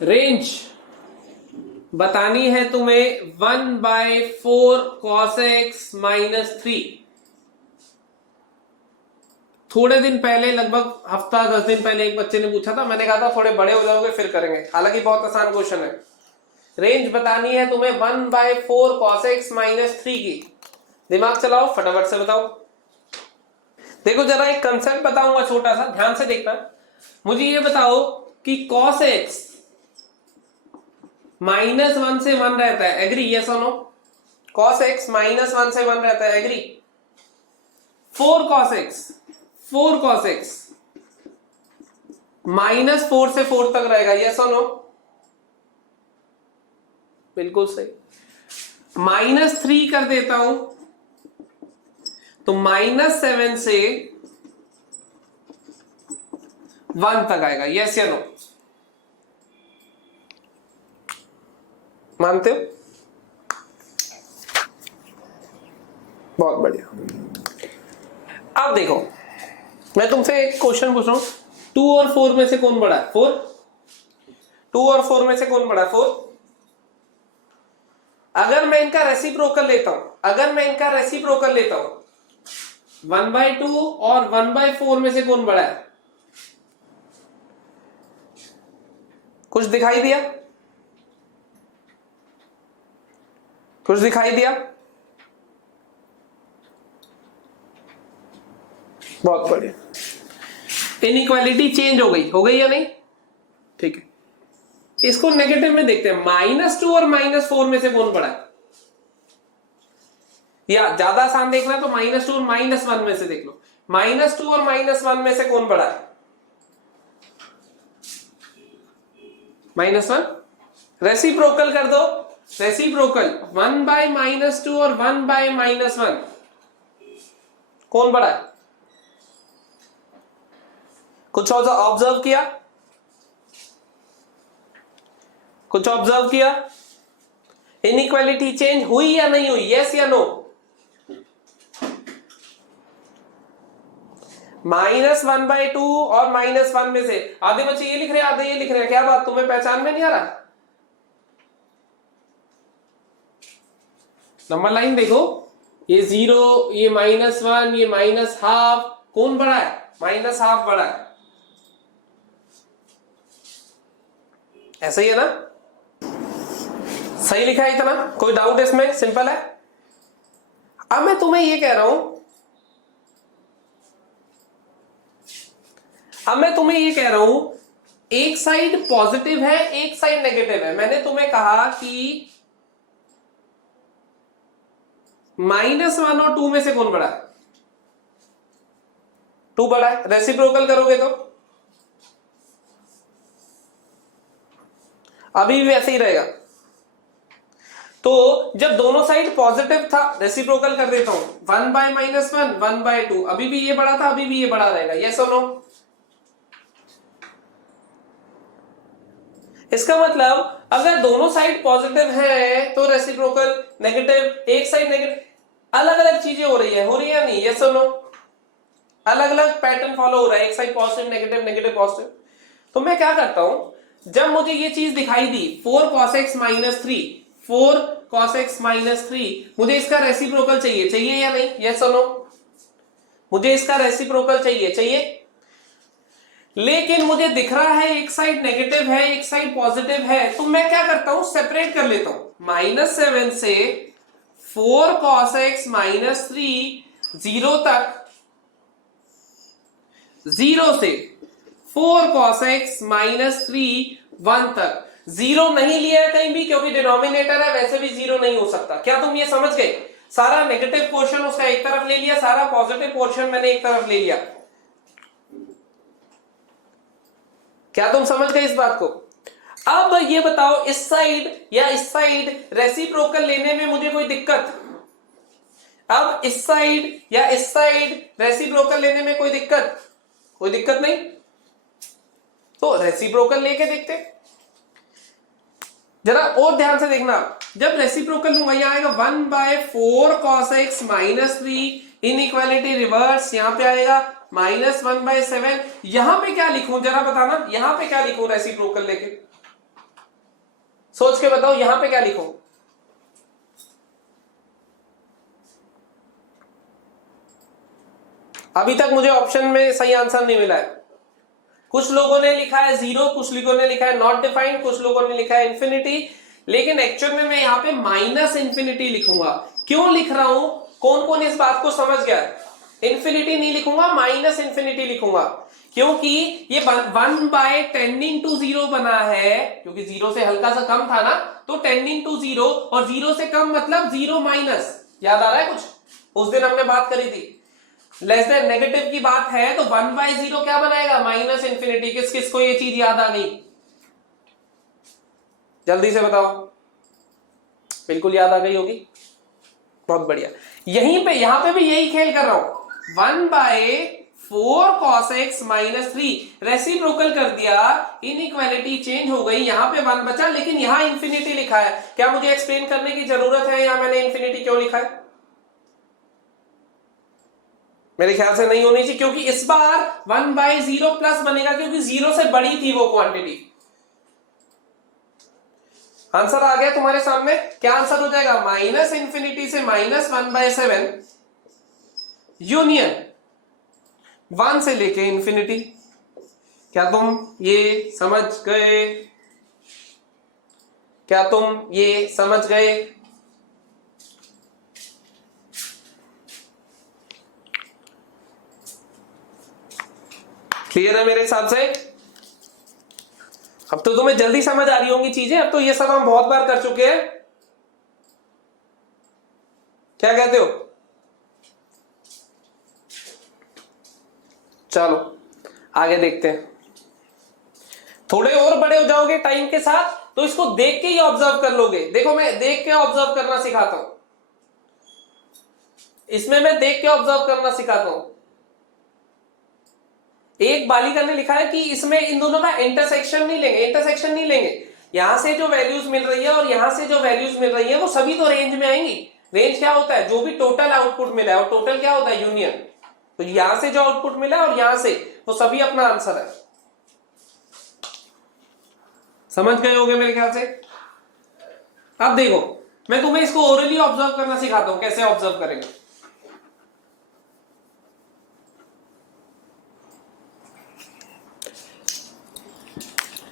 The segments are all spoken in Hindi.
रेंज बतानी है तुम्हें 1/4 cos x - 3। थोड़े दिन पहले, लगभग हफ्ता 10 दिन पहले एक बच्चे ने पूछा था, मैंने कहा था थोड़े बड़े हो जाओगे फिर करेंगे, हालांकि बहुत आसान क्वेश्चन है। रेंज बतानी है तुम्हें 1/4 cos x - 3 की। दिमाग चलाओ, फटाफट से बताओ। देखो जरा एक कंसेप्ट बताऊंगा छोटा सा, ध्यान से देखना। मुझे ये बताओ कि cos x -1 से 1 रहता है, एग्री? यस और नो? cos x -1 से 1 रहता है, एग्री? 4 cos x -4 से 4 तक रहेगा, यस और नो? बिल्कुल सही। -3 कर देता हूं तो -7 से 1 तक आएगा, यस या नो? मानते हो? बहुत बढ़िया। अब देखो, मैं तुमसे एक क्वेश्चन पूछ रहा हूं, 2 और 4 में से कौन बड़ा है? 4। 2 और 4 में से कौन बड़ा है? 4। अगर मैं इनका रेसिप्रोकल लेता हूं 1/2 और 1/4 में से कौन बड़ा है? कुछ दिखाई दिया? कुछ दिखाई दिया? बहुत बढ़िया। इनइक्वालिटी चेंज हो गई या नहीं? ठीक है, इसको नेगेटिव में देखते हैं। -2 और -4 में से कौन बड़ा है? या ज्यादा आसान देखना है तो -2 और -1 में से देख लो। -2 और -1 में से कौन बड़ा है? -1। रेसिप्रोकल कर दो, रेसिप्रोकल 1/-2 और 1/-1 कौन बड़ा है? कुछ और ऑब्जर्व किया? कुछ ऑब्जर्व किया? इनइक्वालिटी चेंज हुई या नहीं हुई? यस या नो? -1/2 और -1 में से आधे बच्चे ये लिख रहे हैं, आधे ये लिख रहे हैं। क्या बात, तुम्हें पहचान में नहीं आ रहा? नंबर लाइन देखो, ये 0, ये -1, ये -12, कौन बड़ा है? -12 बड़ा है। ऐसा ही है ना? सही लिखा है इतना? कोई डाउट इसमें? सिंपल है। अब मैं तुम्हें ये कह रहा हूं, एक साइड पॉजिटिव है, एक साइड नेगेटिव है। मैंने तुम्हें कहा कि -1 और 2 में से कौन बड़ा है? 2 बड़ा है। रेसिप्रोकल करोगे तो अभी भी वैसे ही रहेगा। तो जब दोनों साइड पॉजिटिव था, रेसिप्रोकल कर देता हूं, 1/-1 1/2, अभी भी ये बड़ा था, अभी भी ये बड़ा रहेगा, यस और नो? इसका मतलब अगर दोनों साइड पॉजिटिव है तो रेसिप्रोकल नेगेटिव, एक साइड नेगेटिव, अलग अलग चीजें हो रही है या नहीं? यस और नो? अलग अलग पैटर्न फॉलो हो रहा है, एक side positive negative, negative positive. तो मैं क्या करता हूं, जब मुझे ये चीज दिखाई दी 4 cos x - 3, मुझे इसका रेसिप्रोकल चाहिए या नहीं? यस और नो? मुझे इसका रेसिप्रोकल चाहिए। लेकिन मुझे दिख रहा है एक साइड नेगेटिव है, एक साइड पॉजिटिव है, तो मैं क्या करता हूं, सेपरेट कर लेता हूं। -7 से 4 cos x - 3 0 तक, 0 से 4 cos x - 3 1 तक। 0 नहीं लिया है कहीं भी, क्योंकि डिनोमिनेटर है, वैसे भी 0 नहीं हो सकता। क्या तुम ये समझ गए? सारा नेगेटिव पोर्शन उसका एक तरफ ले लिया, सारा पॉजिटिव पोर्शन मैंने एक तरफ ले लिया। क्या तुम समझ गए इस बात को? अब ये बताओ, इस साइड या इस साइड रेसिप्रोकल लेने में मुझे कोई दिक्कत? अब इस साइड या इस साइड रेसिप्रोकल लेने में कोई दिक्कत? कोई दिक्कत नहीं। तो रेसिप्रोकल लेके देखते, जरा और ध्यान से देखना। जब रेसिप्रोकल लूंगा, यहां आएगा 1/4 cos x - 3, इनइक्वालिटी रिवर्स, यहां पे आएगा -1/7। यहां पे क्या लिखूं जरा बताना, यहां पे क्या लिखूं रेसिप्रोकल लेके? सोच के बताओ यहां पे क्या लिखूं? अभी तक मुझे ऑप्शन में सही आंसर नहीं मिला है। कुछ लोगों ने लिखा है 0, कुछ लोगों ने लिखा है नॉट डिफाइंड, कुछ लोगों ने लिखा है इंफिनिटी, लेकिन एक्चुअल में मैं यहाँ पे माइनस इंफिनिटी लिखूंगा। क्यों लिख रहा हूं? कौन कौन इस बात को समझ गया? इंफिनिटी नहीं लिखूंगा, माइनस इंफिनिटी लिखूंगा, क्योंकि ये 1 बाय टेंडिंग टू 0 बना है, क्योंकि 0 से हल्का सा कम था ना, तो टेंडिंग टू 0, और 0 से कम मतलब 0 माइनस। याद आ रहा है कुछ? उस दिन हमने बात करी थी, लेस देन नेगेटिव की बात है, तो 1 बाय 0 क्या बनाएगा? Minus infinity. किस किस को ये चीज याद आ गई? जल्दी से बताओ। बिल्कुल याद आ गई होगी, बहुत बढ़िया। यहीं पे यहां पे भी यही खेल कर रहा हूं। 1 by 4 cos x minus 3 reciprocal कर दिया, इनइक्वालिटी चेंज हो गई, यहां पे 1 बचा, लेकिन यहां इंफिनिटी लिखा है। क्या मुझे एक्सप्लेन करने की जरूरत है यहां मैंने इंफिनिटी क्यों लिखा है? मेरे ख्याल से नहीं होनी चाहिए, क्योंकि इस बार 1 बाय 0 प्लस बनेगा, क्योंकि 0 से बड़ी थी वो क्वांटिटी। आंसर आ गया तुम्हारे सामने। क्या आंसर हो जाएगा? माइनस इंफिनिटी से माइनस 1 बाय 7 यूनियन 1 से लेके इंफिनिटी। क्या तुम ये समझ गए? क्या तुम ये समझ गए? क्लियर है मेरे हिसाब से? अब तो तुम्हें जल्दी समझ आ रही होंगी चीजें। अब तो ये सब हम बहुत बार कर चुके हैं। क्या कहते हो? चलो आगे देखते हैं। थोड़े और बड़े हो जाओगे टाइम के साथ, तो इसको देख के ही ऑब्जर्व कर लोगे। देखो मैं देख के ऑब्जर्व करना सिखाता हूं, इसमें मैं देख के ऑब्जर्व करना सिखाता हूं। एक बालिका ने लिखा है कि इसमें इन दोनों का इंटरसेक्शन नहीं लेंगे, इंटरसेक्शन नहीं लेंगे। यहां से जो वैल्यूज मिल रही है और यहां से जो वैल्यूज मिल रही है वो सभी तो रेंज में आएंगी। रेंज क्या होता है? जो भी टोटल आउटपुट मिला है, और टोटल क्या होता है? यूनियन। तो यहां से जो आउटपुट मिला और यहां से, वो सभी अपना आंसर है। समझ गए होगे मेरे ख्याल से। अब देखो मैं तुम्हें इसको ओरली ऑब्जर्व करना सिखाता हूं, कैसे ऑब्जर्व करेंगे।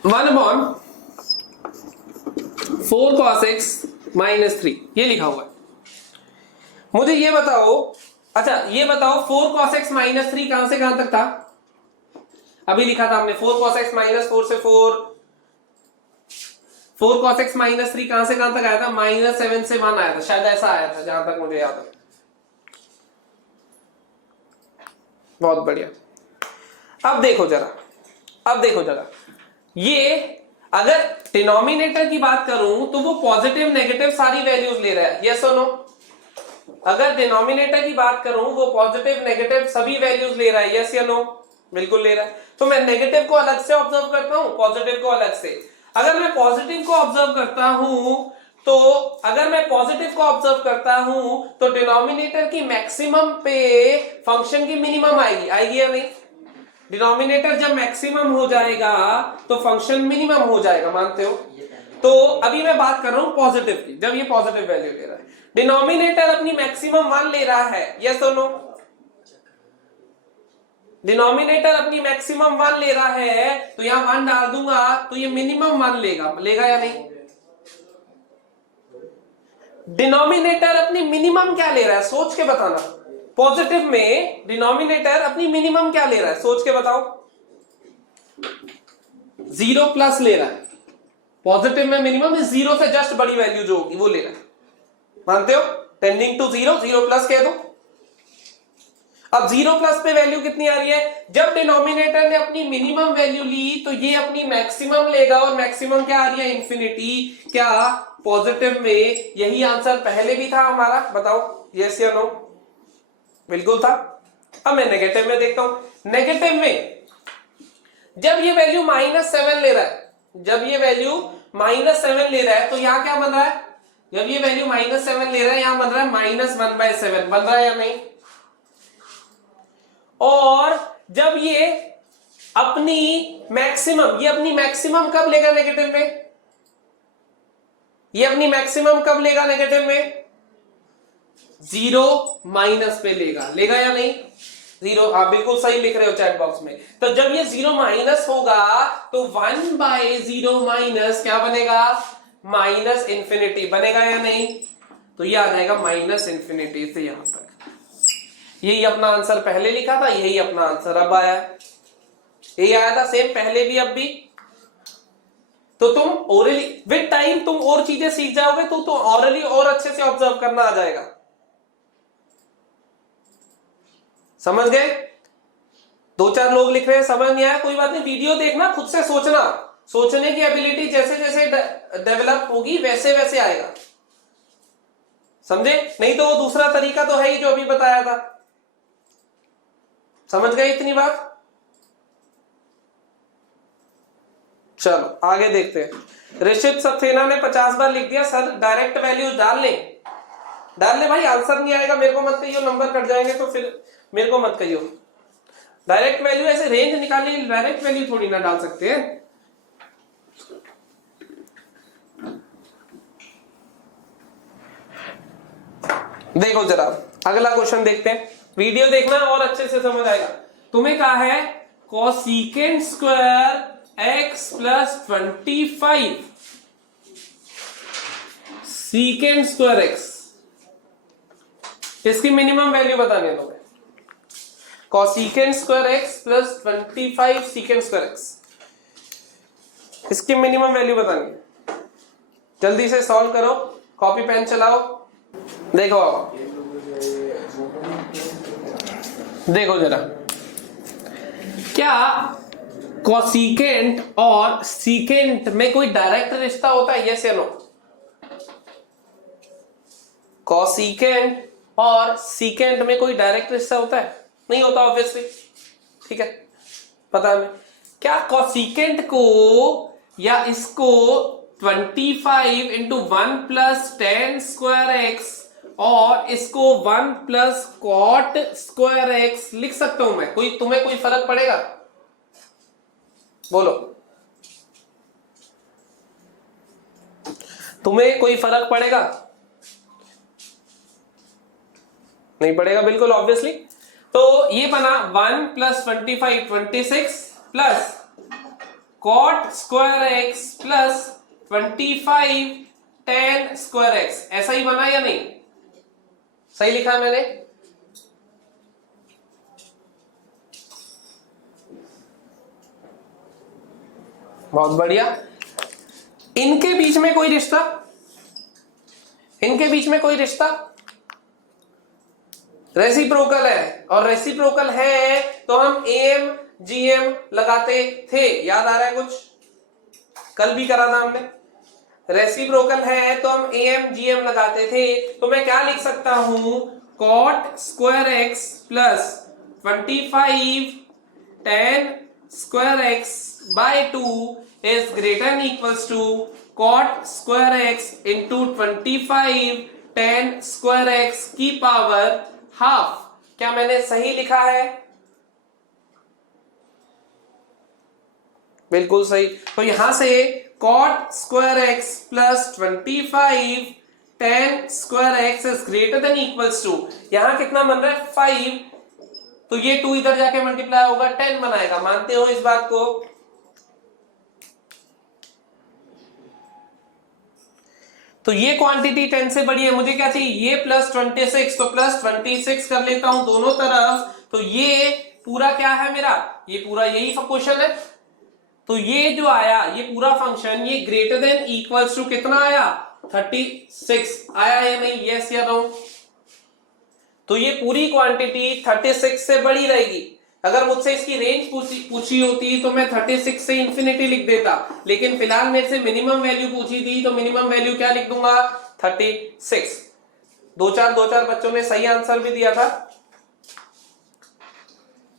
1/4 cos x माइनस 3 ये लिखा हुआ है। मुझे ये बताओ, अच्छा ये बताओ 4 cos x माइनस 3 कहां से कहां तक था? अभी लिखा था हमने 4 cos x माइनस 4 से 4 cos x माइनस 3 कहां से कहां तक आया था? माइनस 7 से 1 आया था, शायद ऐसा आया था जहां तक मुझे याद है। बहुत बढ़िया। अब देखो जरा, ये अगर डिनोमिनेटर की बात करूं तो वो पॉजिटिव नेगेटिव सारी वैल्यूज ले रहा है, यस और नो? अगर डिनोमिनेटर की बात करूं वो पॉजिटिव नेगेटिव सभी वैल्यूज ले रहा है, यस या नो? बिल्कुल ले रहा है। तो मैं नेगेटिव को अलग से ऑब्जर्व करता हूं, पॉजिटिव को अलग से। अगर मैं पॉजिटिव को ऑब्जर्व करता हूं तो डिनोमिनेटर की मैक्सिमम पे फंक्शन की मिनिमम आएगी या नहीं? डिनोमिनेटर जब मैक्सिमम हो जाएगा तो फंक्शन मिनिमम हो जाएगा, मानते हो? तो अभी मैं बात कर रहा हूं पॉजिटिव की, जब ये पॉजिटिव वैल्यू ले रहा है, डिनोमिनेटर अपनी मैक्सिमम 1 ले रहा है, यस और नो? डिनोमिनेटर अपनी मैक्सिमम 1 ले रहा है, तो यहां 1 डाल दूंगा तो ये मिनिमम 1 लेगा या नहीं? डिनोमिनेटर अपनी मिनिमम क्या ले रहा है? सोच के बताना। पॉजिटिव में डिनोमिनेटर अपनी मिनिमम क्या ले रहा है? सोच के बताओ। 0 प्लस ले रहा है। पॉजिटिव में मिनिमम 0 से जस्ट बड़ी वैल्यू जो होगी वो ले रहा है, मानते हो? टेंडिंग टू 0, 0 प्लस कह दो। अब 0 प्लस पे वैल्यू कितनी आ रही है? जब डिनोमिनेटर ने अपनी मिनिमम वैल्यू ली तो ये अपनी मैक्सिमम लेगा, और मैक्सिमम क्या आ रही है? इंफिनिटी। क्या पॉजिटिव में यही आंसर पहले भी था हमारा? बताओ यस या नो? बिल्कुल था। अब मैं नेगेटिव में देखता हूं। नेगेटिव में जब ये वैल्यू -7 ले रहा है, तो यहां क्या बन रहा है? जब ये वैल्यू -7 ले रहा है, यहां बन रहा है -1/7, बन रहा है या नहीं? और जब ये अपनी मैक्सिमम कब लेगा नेगेटिव में? ये अपनी मैक्सिमम कब लेगा नेगेटिव में? 0 माइनस पे लेगा या नहीं? 0, हाँ बिल्कुल सही लिख रहे हो चैट बॉक्स में। तो जब ये 0 माइनस होगा तो 1/0 माइनस क्या बनेगा? माइनस इंफिनिटी बनेगा या नहीं? तो ये आ जाएगा माइनस इंफिनिटी से यहां तक। यही अपना आंसर पहले लिखा था, यही अपना आंसर अब आया। यही आया था सेम पहले भी अब भी। तो तुम ओरली विद टाइम तुम और चीजें सीख जाओगे तो ओरली और अच्छे से ऑब्जर्व करना आ जाएगा। समझ गए? 2-4 लोग लिख रहे हैं समझ नहीं आया, कोई बात नहीं, वीडियो देखना, खुद से सोचना, सोचने की एबिलिटी जैसे जैसे डेवलप होगी वैसे वैसे आएगा। समझे? नहीं तो वो दूसरा तरीका तो है ही जो अभी बताया था। समझ गए इतनी बात? चलो आगे देखते हैं। ऋषित सक्सेना ने 50 बार लिख दिया सर, डायरेक्ट वैल्यू डाल ले भाई, आंसर नहीं आएगा मेरे को मत कहियो, नंबर कट जाएंगे तो फिर मेरे को मत कहियो। डायरेक्ट वैल्यू ऐसे रेंज निकालने डायरेक्ट वैल्यू थोड़ी ना डाल सकते हैं। देखो जरा अगला क्वेश्चन देखते हैं, वीडियो देखना और अच्छे से समझ आएगा। तुम्हें कहा है cosecant square x plus 25 secant square x, इसकी मिनिमम वैल्यू बताने दो। Cosecant square x plus 25 secant square x, इसकी मिनिमम वैल्यू बतानी है। जल्दी से सॉल्व करो, कॉपी पेन चलाओ। देखो जरा, क्या कोसेकेंट और सीकेंट में कोई डायरेक्ट रिश्ता होता है? यस या नो? कोसेकेंट और सीकेंट में कोई डायरेक्ट रिश्ता होता है? नहीं होता ऑब्वियसली, ठीक है, पता है हमें। क्या कोसेकेंट को या इसको 25 इंटू 1 प्लस 10 स्क्वायर एक्स और इसको 1 प्लस कॉट स्क्वायर एक्स लिख सकता हूं मैं? तुम्हें कोई फर्क पड़ेगा? बोलो, तुम्हें कोई फर्क पड़ेगा? नहीं पड़ेगा बिल्कुल ऑब्वियसली। तो ये बना 1 plus 25 26 plus cot square x plus 25 10 square x, ऐसा ही बना या नहीं? सही लिखा मैंने? बहुत बढ़िया। इनके बीच में कोई रिश्ता? इनके बीच में कोई रिश्ता? रेसिप्रोकल है, और रेसिप्रोकल है तो हम एम जीएम लगाते थे, याद आ रहा है कुछ? कल भी करा था हमने। रेसिप्रोकल है तो हम एम जीएम लगाते थे, तो मैं क्या लिख सकता हूं? Cot square x plus 25 10 square x by 2 is greater than equals to cot square x into 25 10 square x की पावर हाफ। क्या मैंने सही लिखा है? बिल्कुल सही। तो यहां से cot square x plus 25 10 square x is greater than equals to, यहां कितना बन रहा है? 5, तो ये 2 इधर जाके मल्टीप्लाई होगा 10 बनाएगा, मानते हो इस बात को? तो ये क्वांटिटी 10 से बड़ी है, मुझे क्या चाहिए? ये प्लस 26, तो प्लस 26 कर लेता हूं दोनों तरफ, तो ये पूरा क्या है मेरा? ये पूरा यही क्वेश्चन है। तो ये जो आया ये पूरा फंक्शन, ये ग्रेटर देन इक्वल्स टू कितना आया? 36 आया या नहीं? यस या नो? तो ये पूरी क्वांटिटी 36 से बड़ी रहेगी। अगर मुझसे इसकी रेंज पूछी होती तो मैं 36 से इंफिनिटी लिख देता, लेकिन फिलहाल मेरे से मिनिमम वैल्यू पूछी थी तो मिनिमम वैल्यू क्या लिख दूंगा? 36। दो चार बच्चों ने सही आंसर भी दिया था।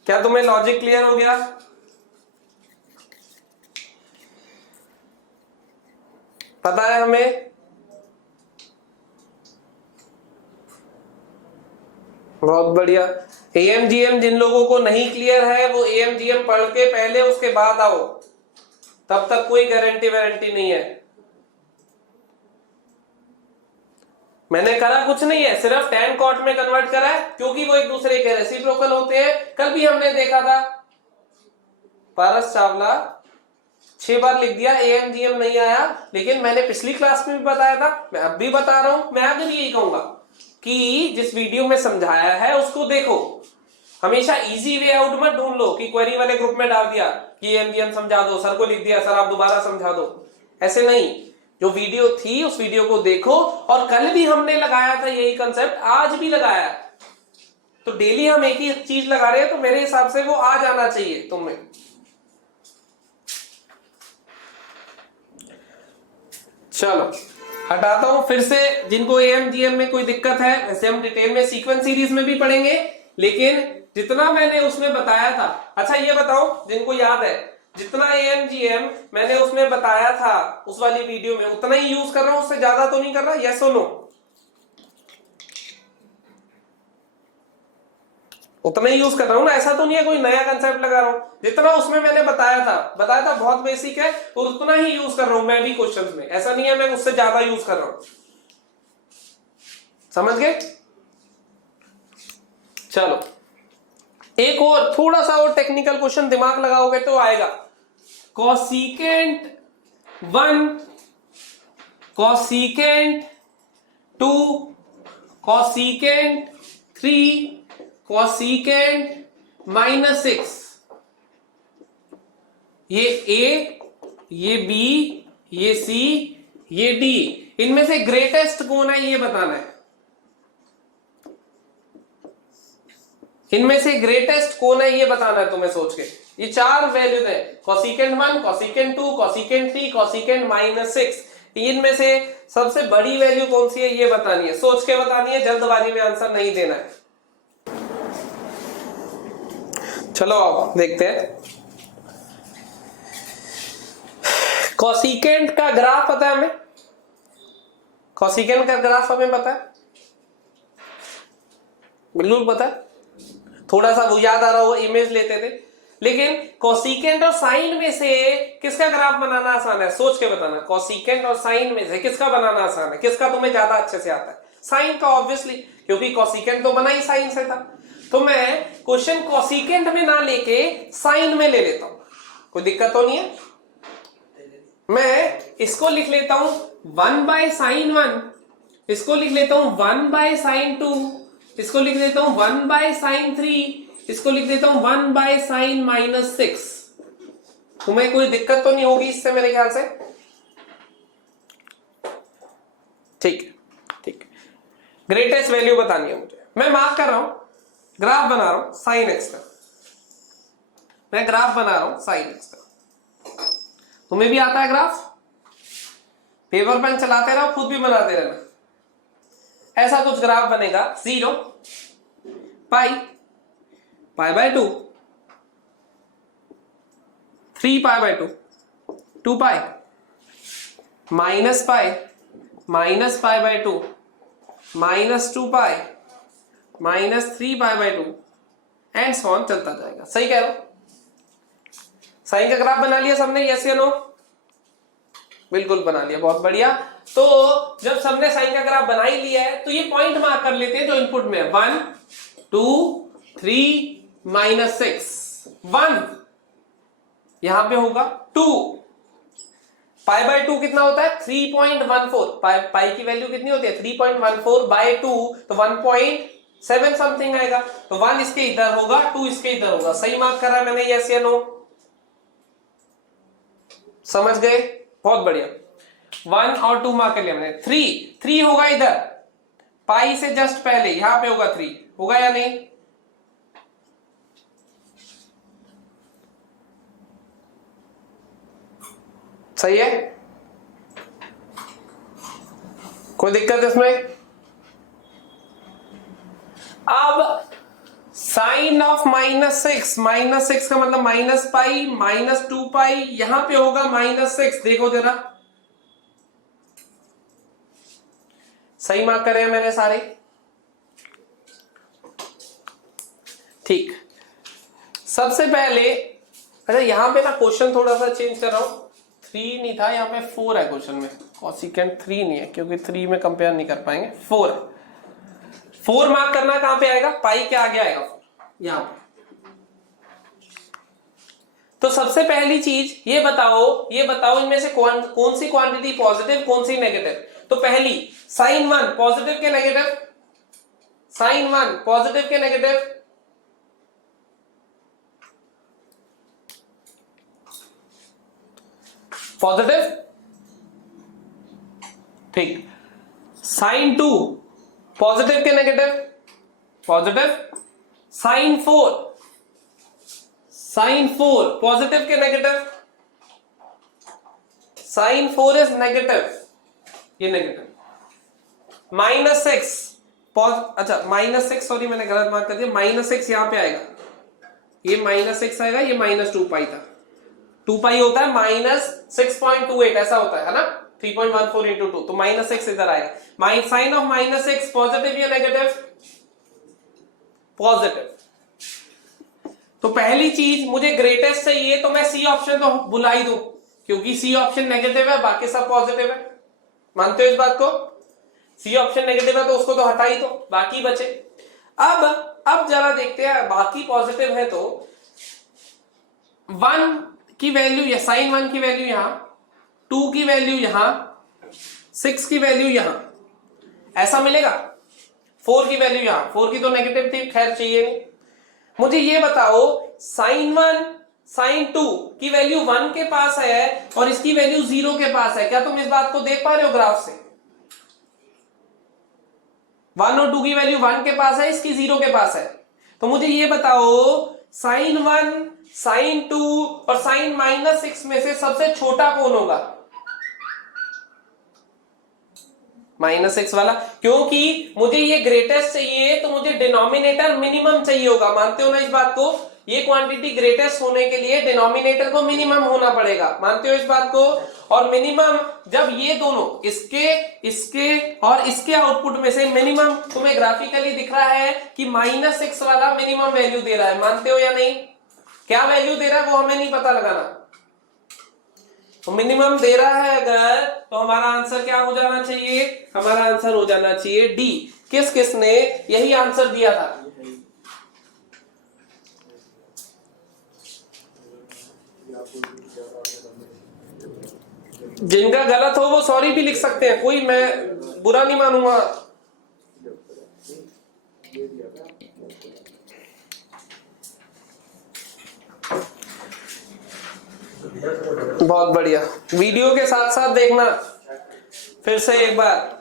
क्या तुम्हें लॉजिक क्लियर हो गया? पता है हमें? बहुत बढ़िया। एएमजीएम जिन लोगों को नहीं क्लियर है वो एएमजीएम पढ़ के पहले उसके बाद आओ, तब तक कोई गारंटी वारंटी नहीं है। मैंने करा कुछ नहीं है, सिर्फ tan cot में कन्वर्ट करा है, क्योंकि वो एक दूसरे के रेसिप्रोकल होते हैं। कल भी हमने देखा था, पारस चावला 6 बार लिख दिया, AMGM नहीं आया, लेकिन मैंने पिछली क्लास में भी बताया था, मैं अब भी बता रहा हूं, मैं आगे भी यही कहूंगा कि जिस वीडियो में समझाया है उसको देखो। हमेशा इजी वे आउट मत ढूंढ लो कि क्वेरी वाले ग्रुप में डाल दिया कि AMGM समझा दो, सर को लिख दिया, सर आप दोबारा समझा दो, ऐसे नहीं। जो वीडियो थी उस वीडियो को देखो, और कल भी हमने लगाया था यही कंसेप्ट, आज भी लगाया। तो डेली हम एक ही चीज लगा रहे हैं, तो मेरे हिसाब से वो आ जाना चाहिए तुम्हें। चलो हटाता हूं फिर से, जिनको AMGM में कोई दिक्कत है, वैसे हम डिटेल में सीक्वेंस सीरीज में भी पढ़ेंगे, लेकिन जितना मैंने उसमें बताया था, अच्छा ये बताओ जिनको याद है, जितना AMGM मैंने उसमें बताया था उस वाली वीडियो में, उतना ही यूज कर रहा हूं, उससे ज्यादा तो नहीं कर रहा? यस और नो? उतना ही यूज कर रहा हूं ना, ऐसा तो नहीं है कोई नया कंसेप्ट लगा रहा हूं। जितना उसमें मैंने बताया था बहुत बेसिक है, तो उतना ही यूज कर रहा हूं मैं भी क्वेश्चंस में, ऐसा नहीं है मैं उससे ज्यादा यूज कर रहा हूं। समझ गए? चलो एक और थोड़ा सा और टेक्निकल क्वेश्चन दिमाग लगाओगे तो आएगा। कॉसिकेंट 1, कॉसिकेंट 2, कॉसिकेंट 3, कॉसिकेंट -6, ये A, ये B, ये C, ये D, इनमें से ग्रेटेस्ट कौन है ये बताना है। इनमें से ग्रेटेस्ट कौन है ये बताना है तुम्हें सोच के। ये 4 वैल्यूज है, कॉसिकेंट 1, कॉसिकेंट 2, कॉसिकेंट 3, कॉसिकेंट -6, इनमें से सबसे बड़ी वैल्यू कौन सी है ये बतानी है, सोच के बतानी है, जल्दबाजी में आंसर नहीं देना है। चलो अब देखते हैं। कॉसिकेंट का ग्राफ पता है हमें, कॉसिकेंट का ग्राफ हमें पता है, बिल्कुल पता है। थोड़ा सा वो याद आ रहा हो, इमेज लेते थे, लेकिन कॉसिकेंट और साइन में से किसका ग्राफ बनाना आसान है, सोच के बताना। कॉसिकेंट और साइन में से किसका बनाना आसान है, किसका तुम्हें ज्यादा अच्छे से आता है? साइन का ऑब्वियसली, क्योंकि कॉसिकेंट तो बना ही साइन से था। तो मैं क्वेश्चन कॉसिकेंट में ना लेके साइन में ले लेता हूं, कोई दिक्कत तो नहीं है। मैं इसको लिख लेता हूं 1/sin1, इसको लिख लेता हूं 1/sin2, इसको लिख देता हूं 1/sin3, इसको लिख देता हूं 1/sin -6। तुम्हें कोई दिक्कत तो नहीं होगी इससे मेरे ख्याल से? ठीक ठीक। ग्रेटेस्ट वैल्यू बतानी है मुझे, मैं मार्क कर रहा हूं, ग्राफ बना रहा हूं sin x का, मैं ग्राफ बना रहा हूं sin x का। तुम्हें भी आता है ग्राफ? पेपर पेन चलाते रहो, खुद भी बनाते रहना। ऐसा कुछ ग्राफ बनेगा, 0, पाई, π/2, 3π/2, 2π, -π, -π/2, -2π, -3π/2 एंड सो ऑन चलता जाएगा। सही कह रहा हूं? साइन का ग्राफ बना लिया सबने, यस या नो? बिल्कुल बना लिया, बहुत बढ़िया। तो जब सबने साइन का ग्राफ बना ही लिया है, तो ये पॉइंट मार्क कर लेते हैं जो इनपुट में है, 1, 2, 3, -6, 1 यहां पे होगा, 2, π/2 कितना होता है? 3.14, पाई की वैल्यू कितनी होती है? 3.14/2, तो 1.7 समथिंग आएगा। तो 1 इसके इधर होगा, 2 इसके इधर होगा। सही मार्क कर रहा है मैंने, यस या नो? समझ गए? बहुत बढ़िया। 1 और 2 मार्क कर लिया मैंने। 3 होगा इधर, पाई से जस्ट पहले यहां पे होगा 3, होगा या नहीं? सही है? कोई दिक्कत इसमें? अब साइन ऑफ -6, -6 का मतलब -π, -2π, यहां पे होगा -6। देखो जरा, सही मार्क करे हैं मैंने सारे? ठीक। सबसे पहले, अच्छा यहां पे ना क्वेश्चन थोड़ा सा चेंज कर रहा हूं, 3 नहीं था, यहां पे 4 है क्वेश्चन में। कॉसिकेंट 3 नहीं है क्योंकि 3 में कंपेयर नहीं कर पाएंगे, 4 है। 4 मार्क करना कहां पे आएगा, पाई के आगे आएगा, यहां पे। तो सबसे पहली चीज ये बताओ इनमें से कौन सी क्वांटिटी पॉजिटिव, कौन सी नेगेटिव। तो पहली साइन 1 पॉजिटिव के नेगेटिव, साइन 1 पॉजिटिव के नेगेटिव, पॉजिटिव, ठीक। साइन 2 पॉजिटिव के नेगेटिव, पॉजिटिव। साइन 4 पॉजिटिव के नेगेटिव, साइन 4 इज नेगेटिव, ये नेगेटिव। -6 अच्छा -6 सॉरी मैंने गलत मार्क कर दिया, -6 यहां पे आएगा, ये -6 आएगा, ये -2 पाई था, 2 पाई होता है -6.28 ऐसा होता है ना, 3.14 इंटू 2, तो -6 इधर आएगा। साइन ऑफ -6 पॉजिटिव या नेगेटिव, पॉजिटिव। तो पहली चीज मुझे ग्रेटेस्ट चाहिए, तो मैं सी ऑप्शन तो बुला ही दूं क्योंकि सी ऑप्शन नेगेटिव है, बाकी सब पॉजिटिव है। मानते हो इस बात को, सी ऑप्शन नेगेटिव है तो उसको तो हटा ही दो, बाकी बचे। अब जरा देखते हैं, बाकी पॉजिटिव है तो 1 की वैल्यू या साइन 1 की वैल्यू यहां, 2 की वैल्यू यहां, 6 की वैल्यू यहां, ऐसा मिलेगा। 4 की वैल्यू यहां, 4 की तो नेगेटिव थी, खैर चाहिए नहीं। मुझे ये बताओ साइन 1 साइन 2 की वैल्यू 1 के पास है और इसकी वैल्यू 0 के पास है, क्या तुम इस बात को देख पा रहे हो ग्राफ से। 1 और 2 की वैल्यू 1 के पास है, इसकी 0 के पास है। तो मुझे ये बताओ साइन 1 साइन 2 और साइन -6 में से सबसे छोटा कौन होगा, -6 वाला, क्योंकि मुझे ये ग्रेटेस्ट चाहिए तो मुझे डिनोमिनेटर मिनिमम चाहिए होगा। मानते हो ना इस बात को, ये क्वांटिटी ग्रेटेस्ट होने के लिए डिनोमिनेटर को मिनिमम होना पड़ेगा, मानते हो इस बात को। और मिनिमम जब ये दोनों इसके और इसके आउटपुट में से मिनिमम तुम्हें ग्राफिकली दिख रहा है कि -6 वाला मिनिमम वैल्यू दे रहा है, मानते हो या नहीं। क्या वैल्यू दे रहा है वो हमें नहीं पता लगाना, तो मिनिमम दे रहा है अगर, तो हमारा आंसर क्या हो जाना चाहिए, हमारा आंसर हो जाना चाहिए डी। किसने यही आंसर दिया था, जिनका गलत हो वो सॉरी भी लिख सकते हैं, कोई मैं बुरा नहीं मानूंगा। बहुत बढ़िया, वीडियो के साथ साथ देखना फिर से एक बार।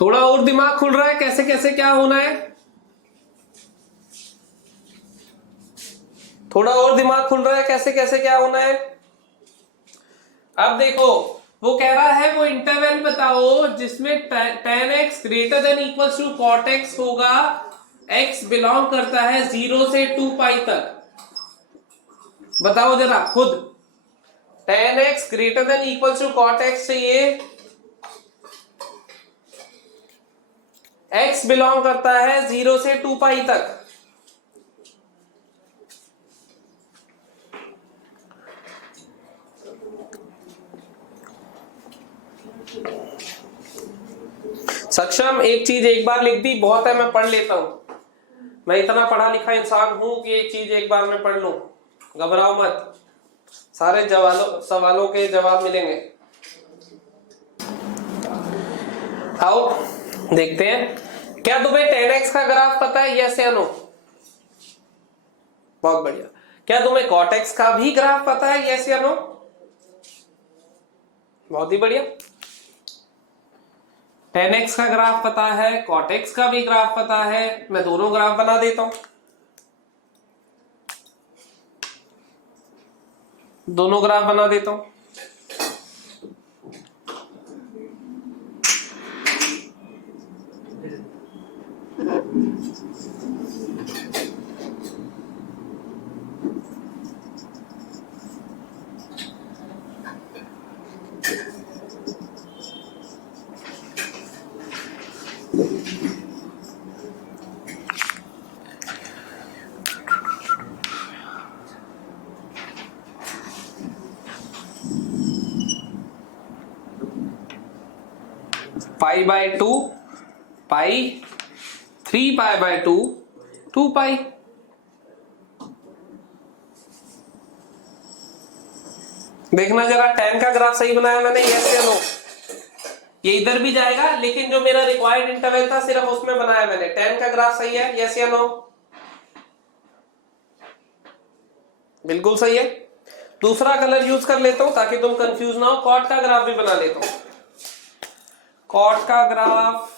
थोड़ा और दिमाग खुल रहा है, कैसे कैसे क्या होना है, थोड़ा और दिमाग खुल रहा है, कैसे कैसे क्या होना है। अब देखो वो कह रहा है वो इंटरवल बताओ जिसमें tan x greater than equals to cot x होगा, x बिलोंग करता है 0 से 2 पाई तक। बताओ जरा खुद, tan x greater than equals to cot x चाहिए, x बिलोंग करता है 0 से 2 पाई तक। सक्षम एक चीज एक बार लिख दी बहुत है, मैं पढ़ लेता हूं, मैं इतना पढ़ा लिखा इंसान हूं कि एक चीज एक बार में पढ़ लूं, घबराओ मत, सारे सवालों के जवाब मिलेंगे। आओ देखते हैं, क्या तुम्हें tan x का ग्राफ पता है, यस या नो। बहुत बढ़िया। क्या तुम्हें cot x का भी ग्राफ पता है, यस या नो। बहुत ही बढ़िया। tan x का ग्राफ पता है, cot x का भी ग्राफ पता है, मैं दोनों ग्राफ बना देता हूं, दोनों ग्राफ बना देता हूं। पाई बाय 2 पाई, 3 पाई बाय 2 2 पाई। देखना जरा tan का ग्राफ सही बनाया मैंने, यस या नो? ये इधर भी जाएगा, लेकिन जो मेरा रिक्वायर्ड इंटरवल था सिर्फ उसमें बनाया मैंने। tan का ग्राफ सही है, यस या नो? बिल्कुल सही है। दूसरा कलर यूज कर लेता हूं ताकि तुम कंफ्यूज ना हो, कॉट का ग्राफ भी बना लेता हूं। कॉट का ग्राफ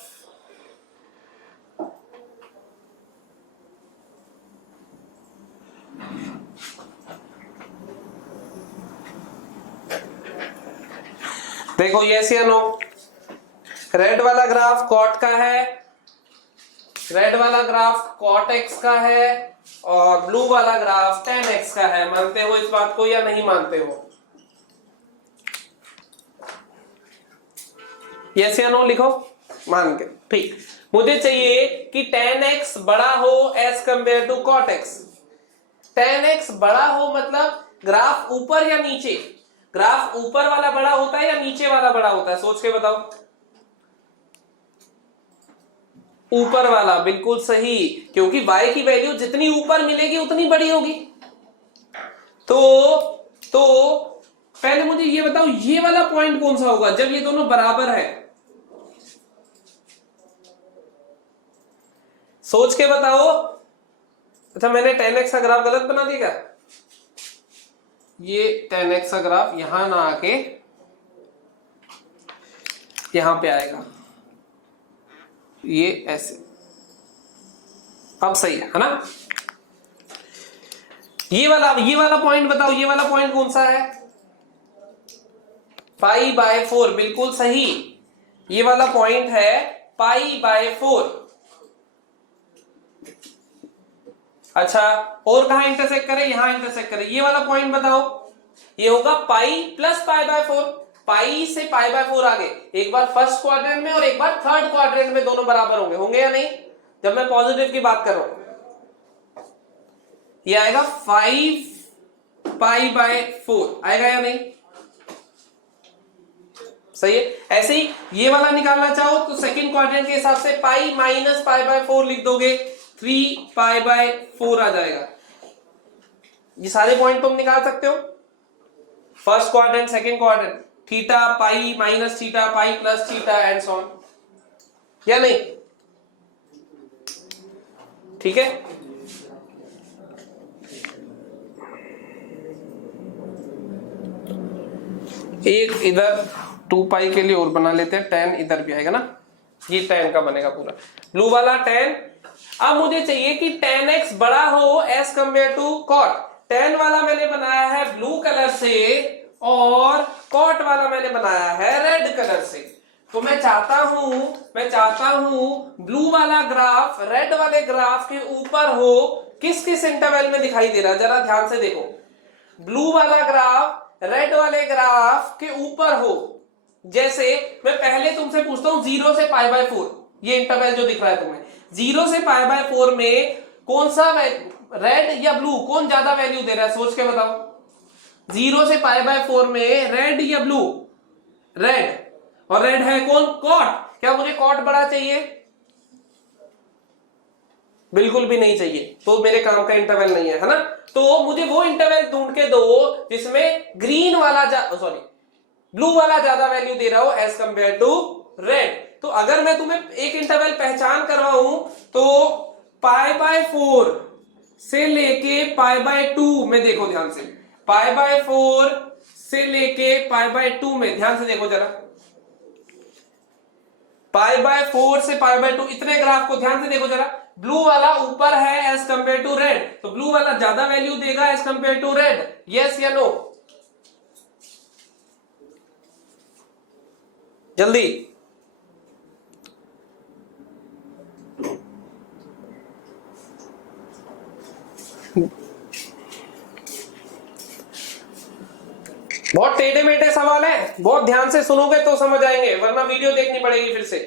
देखो, यस या नो? रेड वाला ग्राफ कॉट का है, रेड वाला ग्राफ कॉट एक्स का है, और ब्लू वाला ग्राफ tan x का है। मानते हो इस बात को या नहीं मानते हो? यस या नो लिखो मान के। ठीक, मुझे चाहिए कि tan x बड़ा हो as compare to cot x। tan x बड़ा हो मतलब ग्राफ ऊपर या नीचे? ग्राफ ऊपर वाला बड़ा होता है या नीचे वाला बड़ा होता है? सोच के बताओ। ऊपर वाला, बिल्कुल सही, क्योंकि y की वैल्यू जितनी ऊपर मिलेगी उतनी बड़ी होगी। तो पहले मुझे ये बताओ, ये वाला पॉइंट कौन सा होगा जब ये दोनों बराबर है? सोच के बताओ। अच्छा, मैंने tan x का ग्राफ गलत बना दिया क्या? ये tan x का ग्राफ यहां ना आके यहां पे आएगा, ये ऐसे। अब सही है ना? ये वाला पॉइंट बताओ, ये वाला पॉइंट कौन सा है? पाई बाय 4, बिल्कुल सही। ये वाला पॉइंट है पाई बाय 4। अच्छा, और कहां इंटरसेक्ट करे? यहां इंटरसेक्ट करे। ये वाला पॉइंट बताओ, ये होगा पाई प्लस पाई बाय 4। पाई से पाई बाय 4 आगे, एक बार फर्स्ट क्वाड्रेंट में और एक बार थर्ड क्वाड्रेंट में, दोनों बराबर होंगे या नहीं? जब मैं पॉजिटिव की बात कर रहा हूं, ये आएगा 5 पाई बाय 4, आएगा या नहीं? सही है। ऐसे ही ये वाला निकालना चाहो तो सेकंड क्वाड्रेंट के हिसाब से पाई माइनस पाई बाय 4 लिख दोगे, 3 पाई बाय 4 आ जाएगा। ये सारे पॉइंट तुम निकाल सकते हो, first quadrant, second quadrant, theta pi minus theta pi plus theta and so on, या नहीं? ठीक है। एक इधर 2 पाई के लिए और बना लेते हैं, tan इधर भी आएगा ना, ये tan का बनेगा पूरा, ब्लू वाला tan। अब मुझे चाहिए कि tan x बड़ा हो as compare to cot। tan वाला मैंने बनाया है ब्लू कलर से और cot वाला मैंने बनाया है रेड कलर से। तो मैं चाहता हूं ब्लू वाला ग्राफ रेड वाले ग्राफ के ऊपर हो। किस किस इंटरवल में दिखाई दे रहा है जरा ध्यान से देखो। ब्लू वाला ग्राफ रेड वाले ग्राफ के ऊपर हो। जैसे मैं पहले तुमसे पूछता हूं 0 से पाई बाय 4, ये इंटरवल जो दिख रहा है तुम्हें, 0 से पाई बाय 4 में कौन सा रेड या ब्लू कौन ज्यादा वैल्यू दे रहा है? सोच के बताओ। 0 से पाई बाय 4 में रेड या ब्लू? रेड, और रेड है कौन? कॉट। क्या मुझे कॉट बड़ा चाहिए? बिल्कुल भी नहीं चाहिए, तो मेरे काम का इंटरवल नहीं है ना। तो मुझे वो इंटरवल ढूंढ के दो जिसमें ग्रीन वाला ब्लू वाला ज्यादा वैल्यू दे रहा हो एज कंपेयर टू रेड। तो अगर मैं तुम्हें एक इंटरवल पहचान करवाऊं तो पाई बाय 4 से लेके पाई बाय 2 में, देखो ध्यान से, पाई बाय 4 से लेके पाई बाय 2 में ध्यान से देखो जरा, पाई बाय 4 से पाई बाय 2 इतने ग्राफ को ध्यान से देखो जरा। ब्लू वाला ऊपर है एज कंपेयर टू रेड, तो ब्लू वाला ज्यादा वैल्यू देगा as compare to red, yes या नो? जल्दी। बहुत टेढ़े मेढ़े सवाल है, बहुत ध्यान से सुनोगे तो समझ आएंगे, वरना वीडियो देखनी पड़ेगी फिर से।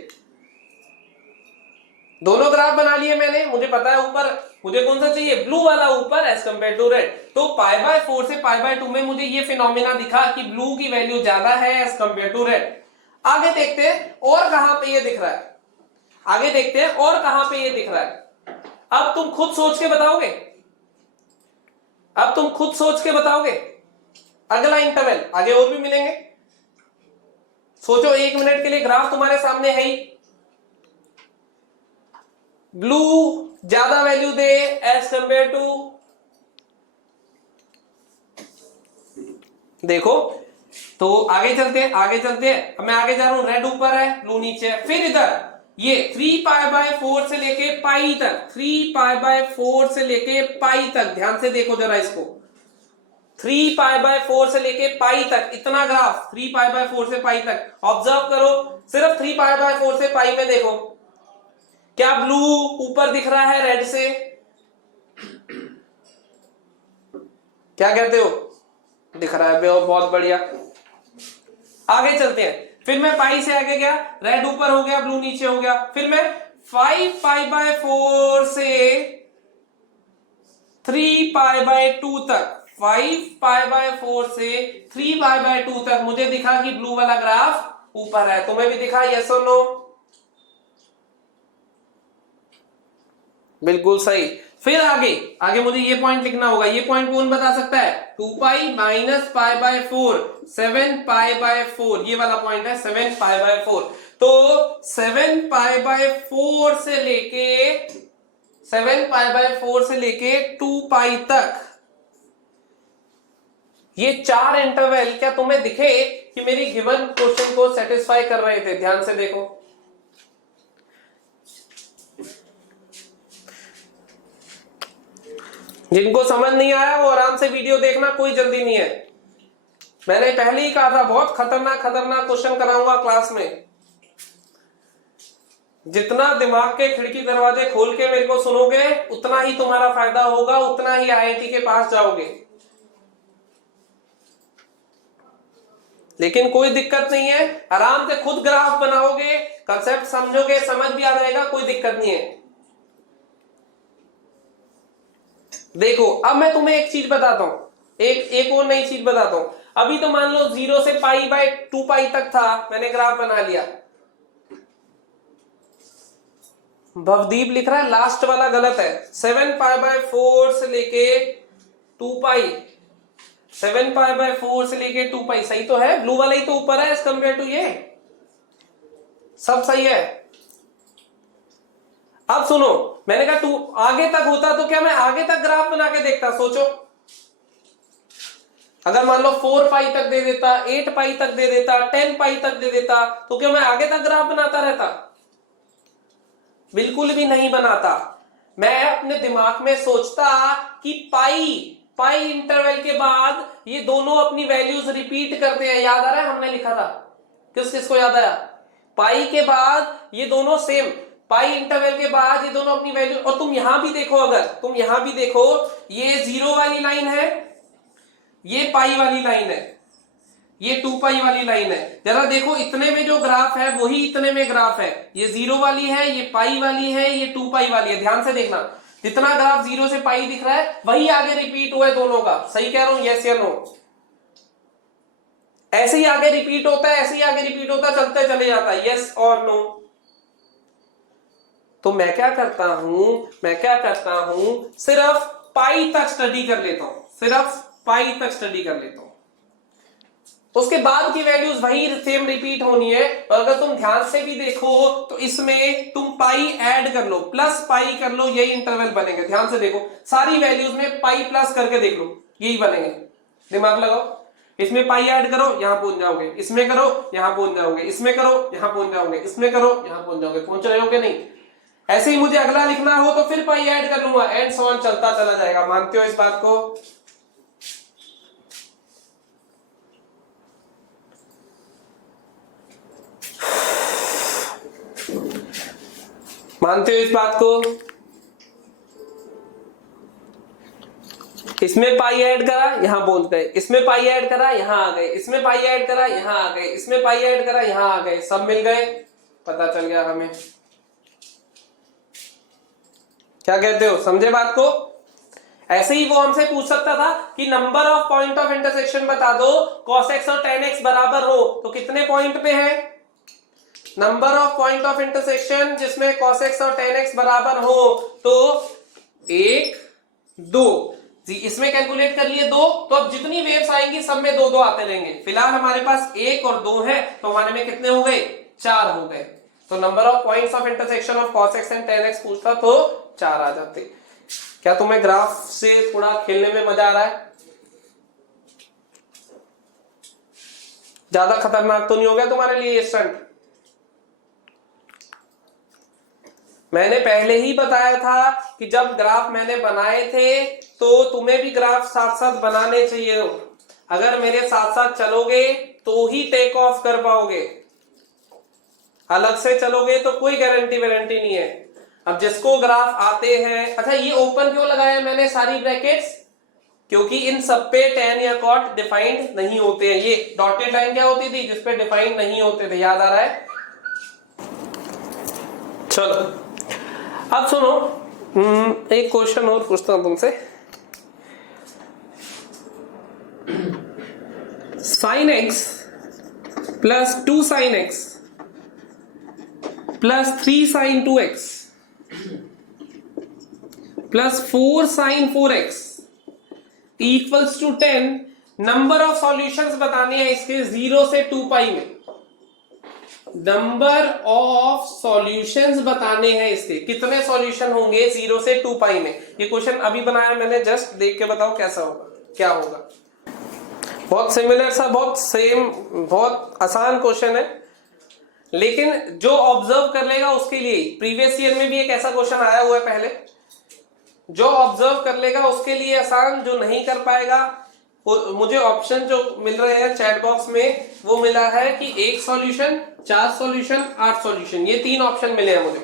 दोनों ग्राफ बना लिए मैंने, मुझे पता है ऊपर मुझे कौन सा चाहिए, ब्लू वाला ऊपर एज कंपेयर टू रेड। तो पाई बाय 4 से पाई बाय 2 में मुझे ये फिनोमिना दिखा कि ब्लू की वैल्यू ज्यादा है एज कंपेयर टू रेड। आगे देखते हैं और कहां पे ये दिख रहा है, आगे देखते हैं और कहां पे ये दिख रहा है। अब तुम खुद सोच के बताओगे, अब तुम खुद सोच के बताओगे। अगला इंटरवल आगे और भी मिलेंगे, सोचो 1 मिनट के लिए। ग्राफ तुम्हारे सामने है ही, ब्लू ज्यादा वैल्यू दे एज कंपेयर टू, देखो तो आगे चलते हैं, आगे चलते हैं। अब मैं आगे जा रहा हूं, रेड ऊपर है ब्लू नीचे है। फिर इधर ये 3π/4 से लेके पाई तक, 3π/4 से लेके पाई तक, ध्यान से देखो जरा इसको, 3π/4 से लेके पाई तक, इतना ग्राफ 3π/4 से पाई तक ऑब्जर्व करो। सिर्फ 3π/4 से पाई में देखो, क्या ब्लू ऊपर दिख रहा है रेड से? क्या कहते हो? दिख रहा है, बहुत बढ़िया। आगे चलते हैं, फिर मैं पाई से आगे गया, रेड ऊपर हो गया ब्लू नीचे हो गया। फिर मैं 5π/4 से 3π/2 तक, 5π/4 से 3π/2 तक मुझे दिखा कि ब्लू वाला ग्राफ ऊपर है। तुम्हें भी दिखा? यस और नो? बिल्कुल सही। फिर आगे आगे मुझे ये पॉइंट लिखना होगा। ये पॉइंट कौन बता सकता है? 2π - π/4, 7π/4, ये वाला पॉइंट है 7π/4। तो 7π/4 से लेके 7π/4 से लेके 2π तक, ये 4 इंटरवल क्या तुम्हें दिखे कि मेरी गिवन क्वेश्चन को सेटिस्फाई कर रहे थे? ध्यान से देखो। जिनको समझ नहीं आया वो आराम से वीडियो देखना, कोई जल्दी नहीं है। मैंने पहले ही कहा था बहुत खतरनाक खतरनाक क्वेश्चन कराऊंगा क्लास में। जितना दिमाग के खिड़की दरवाजे खोल के मेरे को सुनोगे उतना ही तुम्हारा फायदा होगा, उतना ही आईआईटी के पास जाओगे। लेकिन कोई दिक्कत नहीं है, आराम से खुद ग्राफ बनाओगे, कंसेप्ट समझोगे, समझ भी आ जाएगा, कोई दिक्कत नहीं है। देखो अब मैं तुम्हें एक चीज बताता हूं, एक और नई चीज बताता हूं। अभी तो मान लो 0 से π/2π तक था, मैंने ग्राफ बना लिया। भवदीप लिख रहा है लास्ट वाला गलत है, 7π/4 से लेके 2π, 7π/4 से लेके 2π सही तो है, ब्लू वाला ही तो ऊपर है एज कंपेयर टू ये, सब सही है। अब सुनो, मैंने कहा टू आगे तक होता तो क्या मैं आगे तक ग्राफ बना के देखता? सोचो, अगर मान लो 4π तक दे देता, 8π तक दे देता, 10π तक दे देता, तो क्या मैं आगे तक ग्राफ बनाता रहता? बिल्कुल भी नहीं बनाता। मैं अपने दिमाग में सोचता कि पाई इंटरवल के बाद ये दोनों अपनी वैल्यूज रिपीट करते हैं। याद आ रहा है हमने लिखा था? किस किस को याद आया? पाई के बाद ये दोनों सेम, पाई इंटरवल के बाद ये दोनों अपनी वैल्यू। और तुम यहां भी देखो, अगर तुम यहां भी देखो, ये 0 वाली लाइन है, ये पाई वाली लाइन है, ये 2π वाली लाइन है। जरा देखो इतने में जो ग्राफ है वही इतने में ग्राफ है, ये 0 वाली है, ये पाई वाली है, ये 2π वाली है। ध्यान से देखना, जितना ग्राफ 0 से पाई दिख रहा है वही आगे रिपीट हुआ है दोनों का। सही कह रहा हूं? यस या नो? ऐसे ही आगे रिपीट होता है, ऐसे ही आगे रिपीट होता, चलते चले जाता है। यस और नो? तो मैं क्या करता हूं, सिर्फ पाई तक स्टडी कर लेता हूं, सिर्फ पाई तक स्टडी कर लेता हूं। उसके बाद की वैल्यूज वही सेम रिपीट होनी है। और अगर तुम ध्यान से भी देखो तो इसमें तुम पाई ऐड कर लो, प्लस पाई कर लो, यही इंटरवल बनेंगे। ध्यान से देखो, सारी वैल्यूज में पाई प्लस करके देख लो, यही बनेंगे। दिमाग लगाओ, इसमें पाई ऐड करो यहां पहुंच जाओगे, इसमें करो यहां पहुंच जाओगे, इसमें करो यहां पहुंच जाओगे, इसमें करो यहां पहुंच जाओगे। पहुंच रहे होगे नहीं? ऐसे ही मुझे अगला लिखना हो तो फिर पाई ऐड कर लूंगा, एंड सो ऑन चलता चला जाएगा। मानते हो इस बात को? मानते हो इस बात को? इसमें पाई ऐड करा यहां पहुंच गए, इसमें पाई ऐड करा यहां आ गए, इसमें पाई ऐड करा यहां आ गए, इसमें पाई ऐड करा यहां आ गए, सब मिल गए, पता चल गया हमें। क्या कहते हो? समझे बात को? ऐसे ही वो हमसे पूछ सकता था कि number of point of intersection बता दो, cos x और tan x बराबर हो तो कितने पॉइंट पे है? Number of point of intersection जिसमें cos x और tan x बराबर हो, तो 1 2 इसमें कैलकुलेट कर लिए 2, तो अब जितनी वेव्स आएंगी सब में 2 2 आते रहेंगे। फिलहाल हमारे पास 1 और 2 है, तो हमारे में कितने हो गए? 4 हो गए। तो number of points of intersection of cos x and tan x पूछता तो 4 आ जाते। क्या तुम्हें ग्राफ से थोड़ा खेलने में मजा आ रहा है? ज्यादा खतरनाक तो नहीं हो गया तुम्हारे लिए ये स्टंट? मैंने पहले ही बताया था कि जब ग्राफ मैंने बनाए थे तो तुम्हें भी ग्राफ साथ साथ बनाने चाहिए। अगर मेरे साथ साथ चलोगे तो ही टेक ऑफ कर पाओगे, अलग से चलोगे तो कोई गारंटी वारंटी नहीं है। अब जिसको ग्राफ आते हैं, अच्छा ये ओपन क्यों लगाया मैंने सारी ब्रैकेट्स? क्योंकि इन सब पे tan या cot डिफाइंड नहीं होते हैं। ये डॉटेड लाइन क्या होती थी? जिसपे डिफाइंड नहीं होते थे, याद आ रहा है? चलो अब सुनो, एक क्वेश्चन और पूछता हूं तुमसे। sin x plus 2 sin x plus 3 sin 2x plus 4 sin 4x equals to 10। Number of solutions बताने हैं इसके 0 से 2 पाई में। नंबर ऑफ सॉल्यूशंस बताने हैं इसके, कितने सॉल्यूशन होंगे 0 से 2 पाई में। ये क्वेश्चन अभी बनाया मैंने, जस्ट देख के बताओ कैसा होगा, क्या होगा। बहुत सिमिलर सा, बहुत सेम, बहुत आसान क्वेश्चन है, लेकिन जो ऑब्जर्व कर लेगा उसके लिए। प्रीवियस ईयर में भी एक ऐसा क्वेश्चन आया हुआ है पहले। जो ऑब्जर्व कर लेगा उसके लिए आसान, जो नहीं कर पाएगा मुझे ऑप्शन जो मिल रहे हैं चैट बॉक्स में वो मिला है कि 1 सॉल्यूशन, 4 सॉल्यूशन, 8 सॉल्यूशन, ये 3 ऑप्शन मिले हैं मुझे।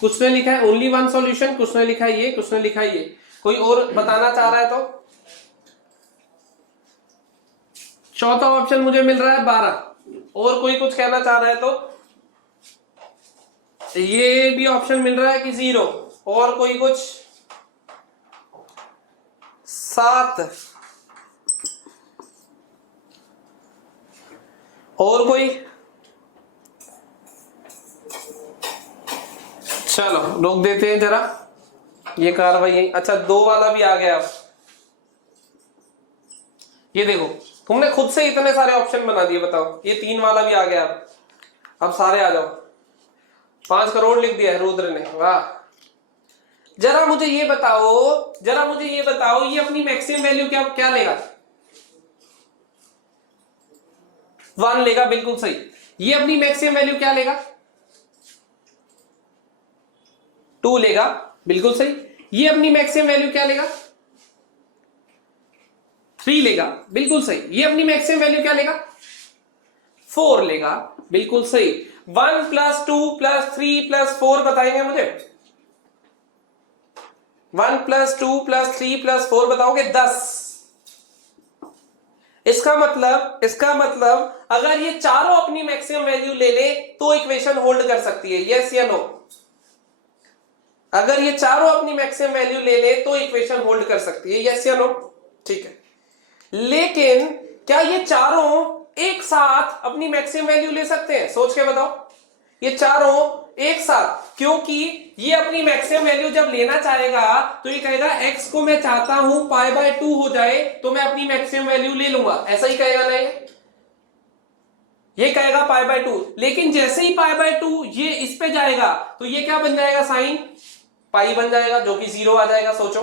कुछ ने लिखा है ओनली 1 सॉल्यूशन, कुछ ने लिखा है ये, कुछ ने लिखा है ये। कोई और बताना चाह रहा है तो? चौथा ऑप्शन मुझे मिल रहा है 12। और कोई कुछ कहना चाह रहा है तो? ये भी ऑप्शन मिल रहा है कि 0। और कोई कुछ? 7। और कोई? चलो रोक देते हैं जरा ये कार्रवाई। अच्छा 2 वाला भी आ गया। अब ये देखो, तुमने खुद से इतने सारे ऑप्शन बना दिए, बताओ। ये 3 वाला भी आ गया। अब सारे आ जाओ। 5 करोड़ लिख दिया है रुद्र ने, वाह। जरा मुझे ये बताओ, ये अपनी मैक्सिमम वैल्यू क्या लेगा? 1 लेगा, बिल्कुल सही। ये अपनी मैक्सिमम वैल्यू क्या लेगा? 2 लेगा, बिल्कुल सही। ये अपनी मैक्सिमम वैल्यू क्या लेगा? 3 लेगा, बिल्कुल सही। ये अपनी मैक्सिमम वैल्यू क्या लेगा? 4 लेगा, बिल्कुल सही। 1 + 2 + 3 + 4 बताएंगे मुझे? 1 + 2 + 3 + 4 बताओगे? 10। इसका मतलब अगर ये चारों अपनी मैक्सिमम वैल्यू ले ले तो इक्वेशन होल्ड कर सकती है, यस या नो? अगर ये चारों अपनी मैक्सिमम वैल्यू ले ले तो इक्वेशन होल्ड कर सकती है, यस या नो? ठीक है। लेकिन क्या ये चारों एक साथ अपनी मैक्सिमम वैल्यू ले सकते हैं? सोच के बताओ। ये चारों एक साथ, क्योंकि ये अपनी मैक्सिमम वैल्यू जब लेना चाहेगा तो ये कहेगा x को मैं चाहता हूं π/2 हो जाए तो मैं अपनी मैक्सिमम वैल्यू ले लूंगा, ऐसा ही कहेगा ना? ये कहेगा π/2। लेकिन जैसे ही π/2 ये इस पे जाएगा तो ये क्या बन जाएगा? साइन पाई बन जाएगा, जो कि 0 आ जाएगा। सोचो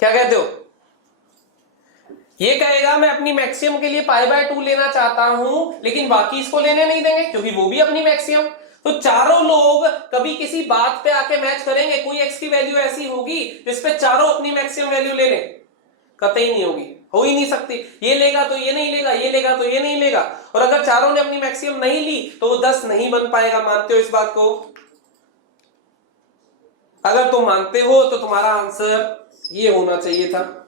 क्या कहते हो? ये कहेगा मैं अपनी मैक्सिमम के लिए π/2 लेना चाहता हूं, लेकिन बाकी इसको लेने नहीं देंगे क्योंकि वो भी अपनी मैक्सिमम। तो चारों लोग कभी किसी बात पे आके मैच करेंगे? कोई x की वैल्यू ऐसी होगी जिस पे चारों अपनी मैक्सिमम वैल्यू ले लें? कतई नहीं होगी, हो ही नहीं सकती। ये लेगा तो ये नहीं लेगा, ये लेगा तो ये नहीं लेगा। और अगर चारों ने अपनी मैक्सिमम नहीं ली तो वो 10 नहीं बन पाएगा। मानते हो इस बात को? अगर तुम मानते हो तो तुम्हारा आंसर ये होना चाहिए था।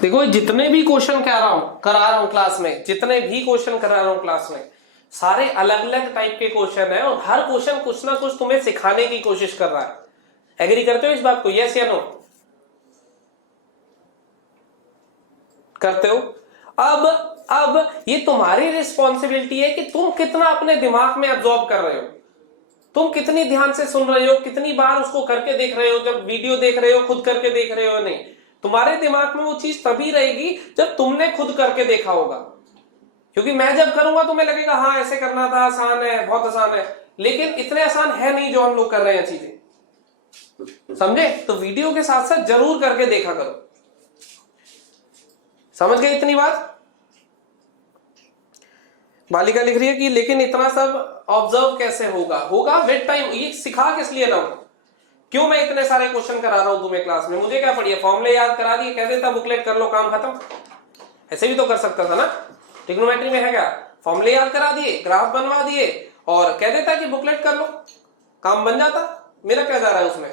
देखो जितने भी क्वेश्चन करा रहा हूं क्लास में, जितने भी क्वेश्चन करा रहा हूं क्लास में, सारे अलग अलग टाइप के क्वेश्चन है और हर क्वेश्चन कुछ ना कुछ तुम्हें सिखाने की कोशिश कर रहा है। एग्री करते हो इस बात को, यस या नो? करते हो? अब ये तुम्हारी रिस्पॉन्सिबिलिटी है कि तुम कितना अपने दिमाग में अब्सॉर्ब कर रहे हो, तुम कितनी ध्यान से सुन रहे हो, कितनी बार उसको करके देख रहे हो, जब वीडियो देख रहे हो खुद करके देख रहे हो। नहीं, तुम्हारे दिमाग में वो चीज तभी रहेगी जब तुमने खुद करके देखा होगा। क्योंकि मैं जब करूंगा तुम्हें लगेगा हाँ ऐसे करना था, आसान है, बहुत आसान है, लेकिन इतने आसान है नहीं जो हम लोग कर रहे हैं चीजें, समझे? तो वीडियो के साथ साथ जरूर करके देखा करो। समझ गए इतनी बात? बालिका लिख रही है कि लेकिन इतना सब ऑब्जर्व कैसे होगा विद टाइम। ये सिखा किस लिए रहा हूं, क्यों मैं इतने सारे क्वेश्चन करा रहा हूं तुम्हें क्लास में? मुझे क्या पड़ी है, फॉर्मूले याद करा दिए, कह देता बुकलेट कर लो काम खत्म। ऐसे भी तो कर सकता था ना, ट्रिग्नोमेट्री में है क्या, फॉर्मूले याद करा दिए, ग्राफ बनवा दिए और कह देता कि बुकलेट कर लो, काम बन जाता। मेरा क्या जा रहा है उसमें?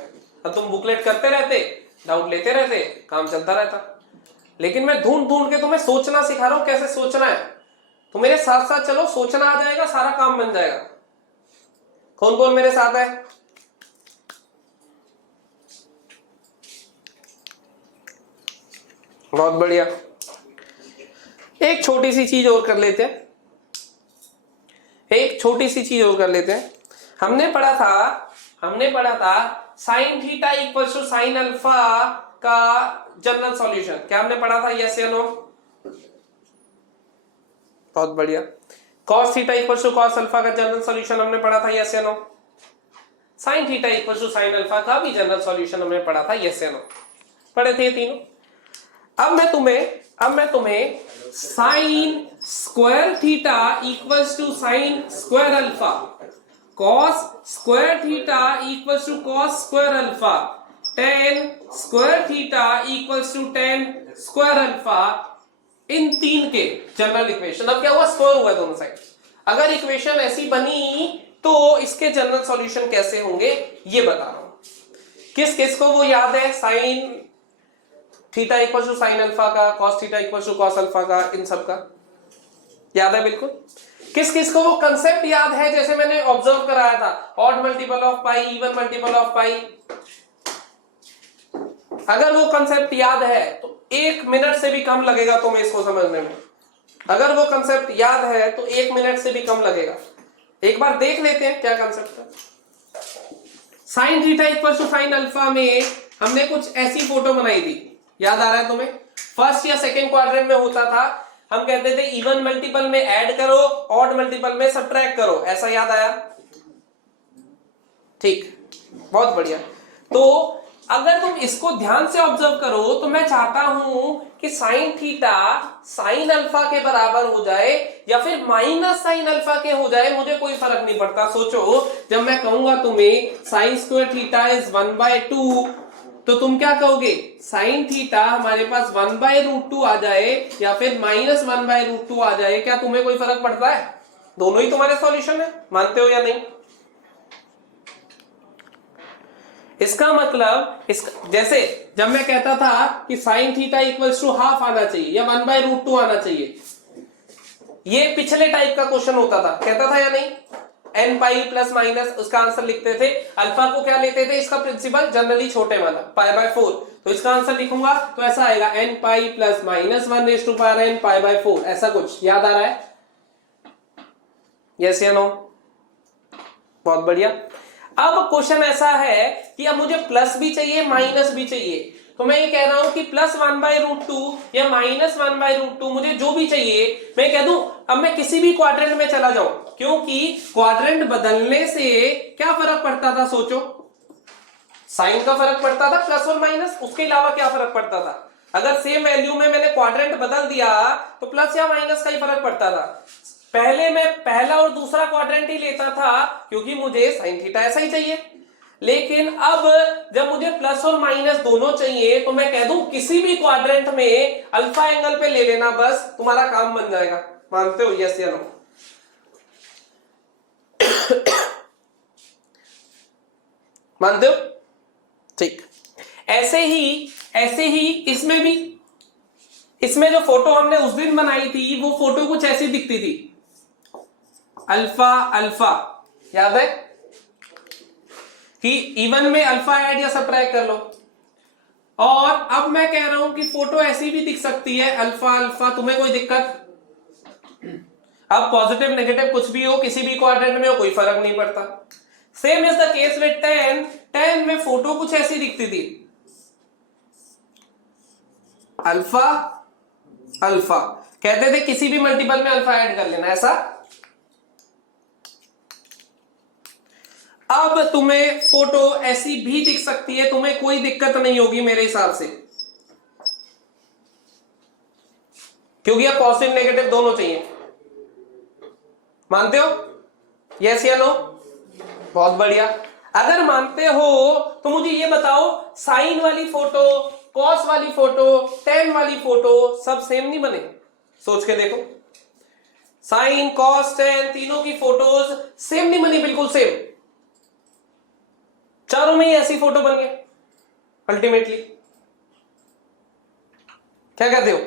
अब तुम बुकलेट करते रहते, डाउट लेते रहते, काम चलता रहता। लेकिन मैं ढूंढ ढूंढ के तुम्हें सोचना सिखा रहा हूं, कैसे सोचना है। तो मेरे साथ साथ चलो, सोचना आ जाएगा, सारा काम बन जाएगा। कौन कौन मेरे साथ है? बहुत बढ़िया। एक छोटी सी चीज और कर लेते हैं, एक छोटी सी चीज और कर लेते हैं। हमने पढ़ा था sine theta equal to sine alpha का जनरल सॉल्यूशन। क्या हमने पढ़ा था? यस या नो? बहुत बढ़िया। cos theta equal to cos alpha का जनरल सॉल्यूशन हमने पढ़ा था, यस या no? Sine theta equal to sine alpha का भी जनरल सॉल्यूशन हमने पढ़ा था, यस या नो? पढ़े थे ये तीनों। अब मैं तुम्हें sine square theta equals to sine square alpha, cos square theta equals to cos square alpha, tan square theta equals to tan square alpha, इन तीन के जनरल इक्वेशन। अब क्या हुआ, स्क्वायर हुआ दोनों साइड। अगर इक्वेशन ऐसी बनी तो इसके जनरल सॉल्यूशन कैसे होंगे ये बता रहा हूं। किस किस को वो याद है? Sine theta equal to sine alpha का, cos theta equal to cos alpha का, इन सब का याद है बिल्कुल। किस किस को वो कंसेप्ट याद है जैसे मैंने ऑब्जर्व कराया था, odd multiple of pi, even multiple of pi? अगर वो कंसेप्ट याद है तो 1 मिनट से भी कम लगेगा तुम्हें इसको समझने में। अगर वो कंसेप्ट याद है तो 1 मिनट से भी कम लगेगा। एक बार देख लेते हैं क्या कंसेप्ट है। Sine theta equal to sine alpha में हमने कुछ ऐसी फोटो बनाई थी, याद आ रहा है तुम्हें? फर्स्ट या सेकेंड क्वाड्रेंट में होता था, हम कहते थे इवन मल्टीपल में ऐड करो, ऑड मल्टीपल में सब्ट्रैक्ट करो, ऐसा याद आया? ठीक, बहुत बढ़िया। तो अगर तुम इसको ध्यान से ऑब्जर्व करो तो मैं चाहता हूं कि साइन थीटा साइन अल्फा के बराबर हो जाए या फिर माइनस साइन अल्फा के हो जाए, मुझे कोई फर्क नहीं पड़ता। सोचो, जब मैं कहूंगा तुम्हें साइन स्क्वायर थीटा इज 1/2 तो तुम क्या कहोगे? साइन थीटा हमारे पास 1/√2 आ जाए या फिर माइनस 1/√2 आ जाए, क्या तुम्हें कोई फर्क पड़ता है? दोनों ही तुम्हारे सॉल्यूशन है, मानते हो या नहीं? इसका मतलब जैसे जब मैं कहता था कि sine theta equals to half आना चाहिए या 1/√2 आना चाहिए, ये पिछले टाइप का क्वेश्चन होता था, कहता था या नहीं? एन पाई प्लस माइनस, उसका आंसर लिखते थे। अल्फा को क्या लेते थे? इसका प्रिंसिपल जनरली छोटे वाला π/4, तो इसका आंसर लिखूंगा तो ऐसा आएगा एन पाई प्लस माइनस 1/n π/4, ऐसा कुछ याद आ रहा है? यस या नो? बहुत बढ़िया। अब क्वेश्चन ऐसा है कि अब मुझे प्लस भी चाहिए माइनस भी चाहिए, तो मैं ये कह रहा हूं कि प्लस 1/√2 या माइनस 1/√2, मुझे जो भी चाहिए मैं कह दूं। अब मैं किसी भी क्वाड्रेंट में चला जाऊं, क्योंकि क्वाड्रेंट बदलने से क्या फर्क पड़ता था? सोचो, साइन का फर्क पड़ता था प्लस और माइनस, उसके अलावा क्या फर्क पड़ता था? अगर सेम वैल्यू में मैंने क्वाड्रेंट बदल दिया तो प्लस या माइनस का ही फर्क पड़ता था। पहले मैं पहला और दूसरा क्वाड्रेंट ही लेता था क्योंकि मुझे साइन थीटा ऐसा ही चाहिए, लेकिन अब जब मुझे प्लस और माइनस दोनों चाहिए तो मैं कह दूं किसी भी क्वाड्रेंट में अल्फा एंगल पे ले लेना, बस तुम्हारा काम बन जाएगा। मानते हो? यस या नो? मानते हो? ठीक। ऐसे ही इसमें भी, इसमें जो फोटो हमने उस दिन बनाई थी वो फोटो कुछ ऐसी दिखती थी, अल्फा अल्फा, याद है कि इवन में अल्फा ऐड या सब्ट्रैक्ट कर लो, और अब मैं कह रहा हूं कि फोटो ऐसी भी दिख सकती है अल्फा अल्फा, तुम्हें कोई दिक्कत? अब पॉजिटिव नेगेटिव कुछ भी हो, किसी भी क्वाड्रेंट में हो, कोई फर्क नहीं पड़ता। Same is the case with 10। 10 में फोटो कुछ ऐसी दिखती थी, अल्फा अल्फा, कहते थे किसी भी मल्टीपल में अल्फा ऐड कर लेना, ऐसा। अब तुम्हें फोटो ऐसी भी दिख सकती है, तुम्हें कोई दिक्कत नहीं होगी मेरे हिसाब से, क्योंकि अब पॉजिटिव नेगेटिव दोनों चाहिए। मानते हो? यस या नो? बहुत बढ़िया। अगर मानते हो तो मुझे ये बताओ, साइन वाली फोटो, कॉस वाली फोटो, टेन वाली फोटो सब सेम नहीं बने? सोच के देखो, साइन कॉस टेन तीनों की फोटोज सेम नहीं बनी, बिल्कुल सेम। चारों में ही ऐसी फोटो बन गई अल्टीमेटली। क्या कहते हो?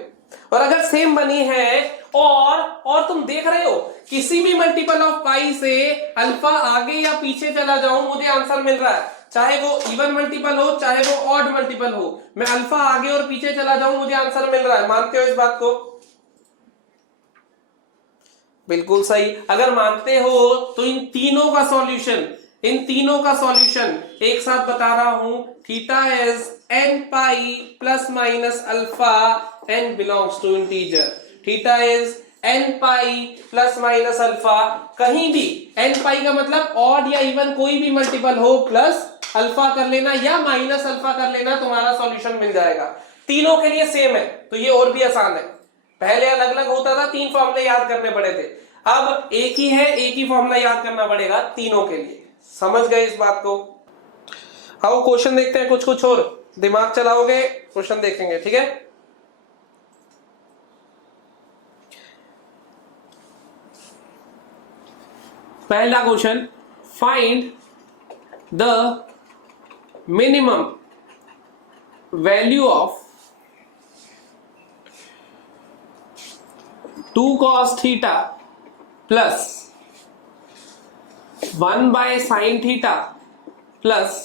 और अगर सेम बनी है और तुम देख रहे हो किसी भी मल्टीपल ऑफ पाई से अल्फा आगे या पीछे चला जाऊं, मुझे आंसर मिल रहा है, चाहे वो इवन मल्टीपल हो चाहे वो ऑड मल्टीपल हो, मैं अल्फा आगे और पीछे चला जाऊं मुझे आंसर मिल रहा है। मानते हो इस बात को? बिल्कुल सही। अगर मानते हो तो इन तीनों का सॉल्यूशन एक साथ बता रहा हूं। Theta is n pi plus minus alpha, n belongs to integer. Theta is n pi plus minus alpha, कहीं भी n पाई का मतलब ऑड या इवन कोई भी मल्टीपल हो, प्लस अल्फा कर लेना या माइनस अल्फा कर लेना, तुम्हारा सॉल्यूशन मिल जाएगा। तीनों के लिए सेम है तो ये और भी आसान है। पहले अलग अलग होता था, 3 फॉर्मूले याद करने पड़े थे, अब एक ही है, एक ही फॉर्मूला याद करना पड़ेगा तीनों के लिए। समझ गए इस बात को? आओ क्वेश्चन देखते हैं, कुछ कुछ और दिमाग चलाओगे, क्वेश्चन देखेंगे, ठीक है? पहला question, find the minimum value of 2 cos theta plus 1 by sine theta plus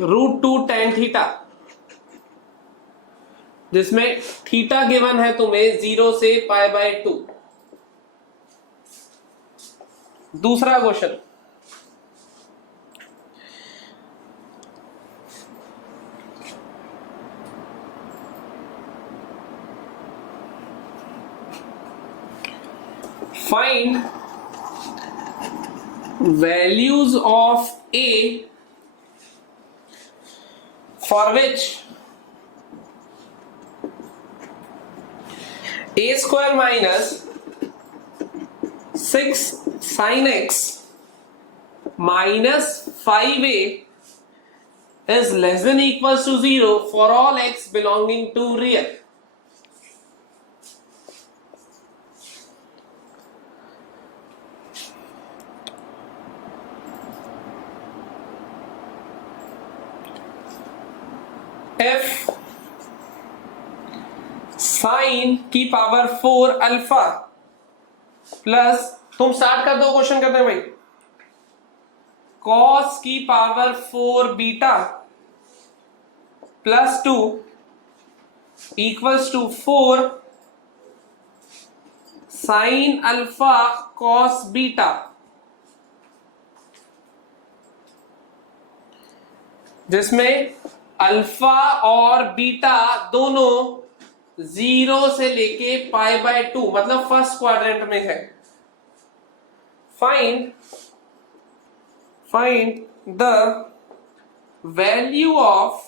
√2 tan theta, जिसमें थीटा गिवन है तुम्हें 0 से π/2। दूसरा question, find values of a for which a square minus 6 sin x minus 5a is less than equals to 0 for all x belonging to real. f sine की पावर 4 अल्फा प्लस, तुम स्टार्ट कर दो क्वेश्चन करते हैं भाई, कॉस की power 4 beta plus 2 equals to 4 sine alpha cos beta, जिसमें अल्फा और बीटा दोनों 0 से लेके π/2 मतलब फर्स्ट क्वाड्रेंट में है। Find the value of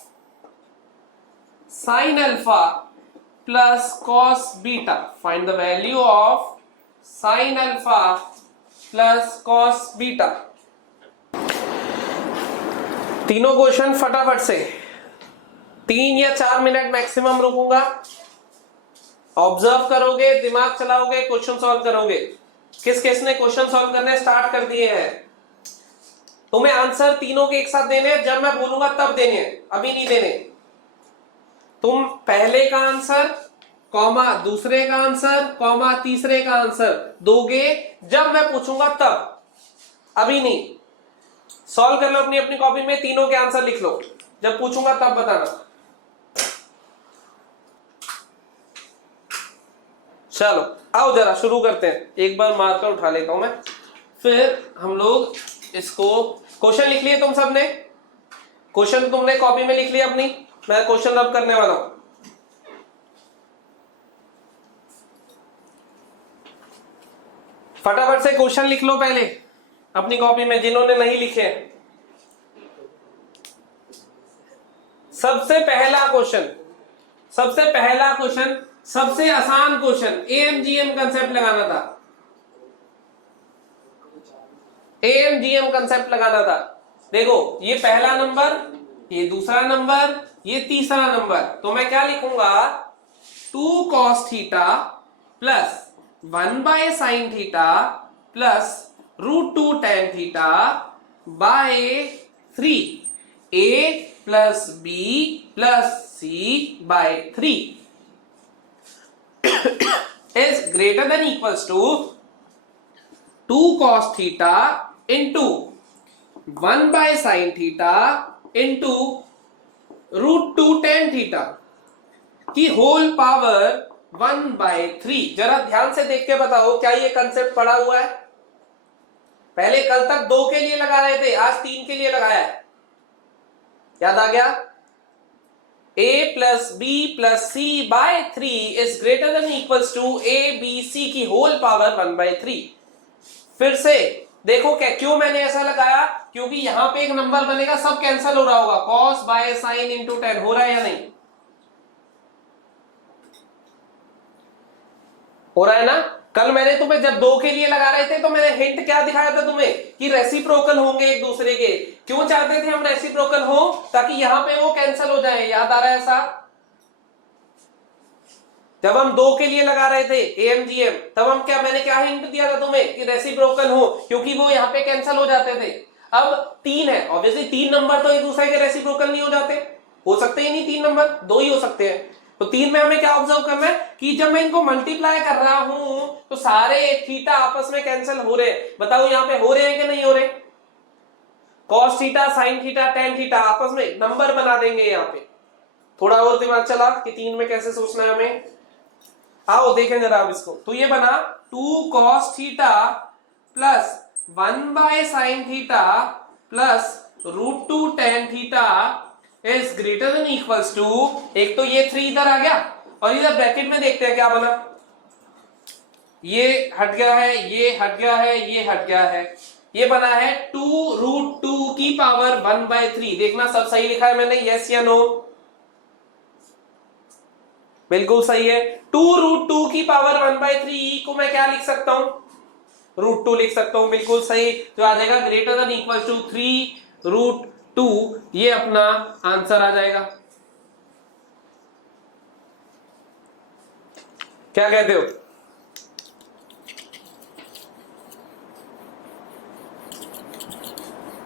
sine alpha plus cos beta. Find the value of sine alpha plus cos beta. तीनों क्वेश्चन फटाफट से, 3 या 4 मिनट मैक्सिमम रुकूंगा, ऑब्जर्व करोगे, दिमाग चलाओगे, क्वेश्चन सॉल्व करोगे। किस किस ने क्वेश्चन सॉल्व करने स्टार्ट कर दिए हैं? तुम्हें आंसर तीनों के एक साथ देने हैं, जब मैं बोलूंगा तब देने हैं, अभी नहीं देने। तुम पहले का आंसर कॉमा दूसरे का आंसर कॉमा तीसरे का आंसर दोगे जब मैं पूछूंगा तब, अभी नहीं। सॉल्व कर लो अपनी अपनी कॉपी में, तीनों के आंसर लिख लो। जब पूछूंगा तब बताना। चलो आओ जरा शुरू करते हैं, एक बार मार्कर उठा लेता हूं मैं, फिर हम लोग इसको। क्वेश्चन लिख लिए तुम सबने? क्वेश्चन तुमने कॉपी में लिख लिया अपनी? मैं क्वेश्चन अब करने वाला हूं। फटाफट से क्वेश्चन लिख लो पहले अपनी कॉपी में, जिन्होंने नहीं लिखे। सबसे पहला क्वेश्चन, सबसे आसान क्वेश्चन, एएमजीएम कंसेप्ट लगाना था। एएमजीएम कंसेप्ट लगाना था। देखो ये पहला नंबर, ये दूसरा नंबर, ये तीसरा नंबर, तो मैं क्या लिखूंगा? 2 cos theta plus 1 by sine theta plus √2 tan theta by 3 a plus b plus c by 3 is greater than equals to 2 cos theta into 1 by sine theta into √2 tan theta की होल पावर 1 बाय 3। जरा ध्यान से देख के बताओ क्या ये कंसेप्ट पढ़ा हुआ है? पहले कल तक 2 के लिए लगा रहे थे, आज 3 के लिए लगाया है। याद आ गया? a plus b plus c by 3 is greater than equals to a b c की होल पावर 1 बाय 3। फिर से देखो क्या, क्यों मैंने ऐसा लगाया? क्योंकि यहां पे एक नंबर बनेगा, सब कैंसिल हो रहा होगा, cos by sine into ten हो रहा है या नहीं? हो रहा है ना? कल मैंने तुम्हें जब 2 के लिए लगा रहे थे तो मैंने हिंट क्या दिखाया था तुम्हें कि रेसिप्रोकल होंगे एक दूसरे के। क्यों चाहते थे हम रेसिप्रोकल हो? ताकि यहां पे वो कैंसिल हो जाए। याद आ रहा है ऐसा? जब हम 2 के लिए लगा रहे थे एएमजीएम, तब हम मैंने क्या हिंट दिया था तुम्हें कि रेसिप्रोकल हो, क्योंकि वो यहां पे कैंसिल हो जाते थे। अब 3 है, ऑब्वियसली 3 नंबर तो एक दूसरे के रेसिप्रोकल नहीं हो जाते, हो सकते ही नहीं 3 नंबर, 2 ही हो सकते हैं। तो 3 में हमें क्या ऑब्जर्व करना है कि जब मैं इनको मल्टीप्लाई कर रहा हूं तो सारे थीटा आपस में कैंसिल हो रहे हैं। बताओ यहां पे हो रहे हैं कि नहीं हो रहे? cos theta, sin theta, tan theta आपस में नंबर बना देंगे। यहां पे थोड़ा और दिमाग चला कि 3 में कैसे सोचना है हमें। आओ देखें जरा अब इसको। तो ये बना 2 cos theta plus 1 by sine theta plus √2 tan theta is greater than equals to, एक तो ये 3 इधर आ गया और इधर ब्रैकेट में देखते हैं क्या बना। ये हट गया है, ये हट गया है, ये हट गया है, ये बना है 2√2 की पावर 1 बाय 3। देखना सब सही लिखा है मैंने, यस या नो? बिल्कुल सही है। 2√2 की पावर 1 बाय 3 को मैं क्या लिख सकता हूं? √2 लिख सकता हूं, बिल्कुल सही। तो आ जाएगा ग्रेटर देन इक्वल टू 3√2, ये अपना आंसर आ जाएगा। क्या कहते हो?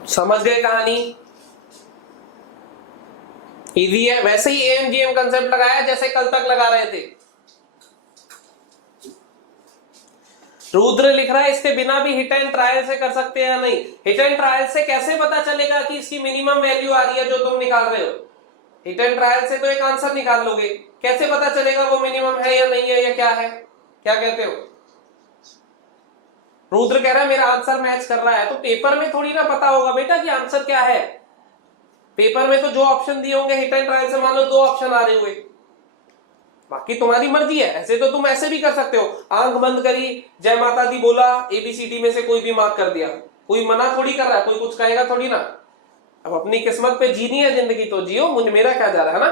समझ गए कहानी? इजी है। वैसे ही एएमजीएम कंसेप्ट लगाया जैसे कल तक लगा रहे थे। रुद्र लिख रहा है इसके बिना भी हिट एंड ट्रायल से कर सकते हैं या नहीं? हिट एंड ट्रायल से कैसे पता चलेगा कि इसकी मिनिमम वैल्यू आ रही है जो तुम निकाल रहे हो? हिट एंड ट्रायल से तो एक आंसर निकाल लोगे, कैसे पता चलेगा वो मिनिमम है या नहीं है या क्या है? क्या कहते हो? रुद्र कह रहा है मेरा आंसर मैच कर रहा है। तो पेपर में थोड़ी ना पता होगा बेटा कि आंसर क्या है। पेपर में तो जो ऑप्शन दिए होंगे हिट एंड ट्रायल से, मान लो 2 ऑप्शन आ रहे हुए, बाकी तुम्हारी मर्जी है। ऐसे तो तुम ऐसे भी कर सकते हो, आंख बंद करी, जय माता दी बोला, एबीसीडी में से कोई भी मार्क कर दिया, कोई मना थोड़ी कर रहा है, कोई कुछ कहेगा थोड़ी ना। अब अपनी किस्मत पे जीनी है जिंदगी तो जियो, मुझे मेरा क्या जा रहा है ना।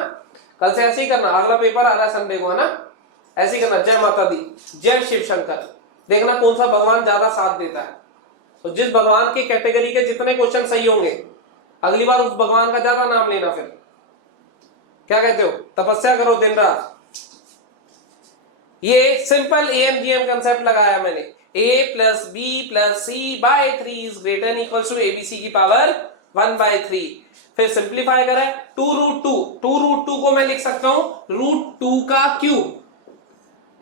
कल से ऐसे ही करना, अगला पेपर आ रहा है संडे को, है ना, ऐसे ही करना, जय माता दी, जय शिव शंकर। देखना कौन सा भगवान ज्यादा साथ देता है। तो जिस भगवान की कैटेगरी के जितने क्वेश्चन सही होंगे, अगली बार उस भगवान का ज्यादा नाम लेना। फिर क्या कहते हो? तपस्या करो दिन रात। ये सिंपल एएमजीएम कंसेप्ट लगाया मैंने। a plus B plus C by 3 is greater than equal to ABC की पावर 1 बाय 3। फिर सिंप्लीफाई करें, 2√2 को मैं लिख सकता हूं √2 का क्यूब।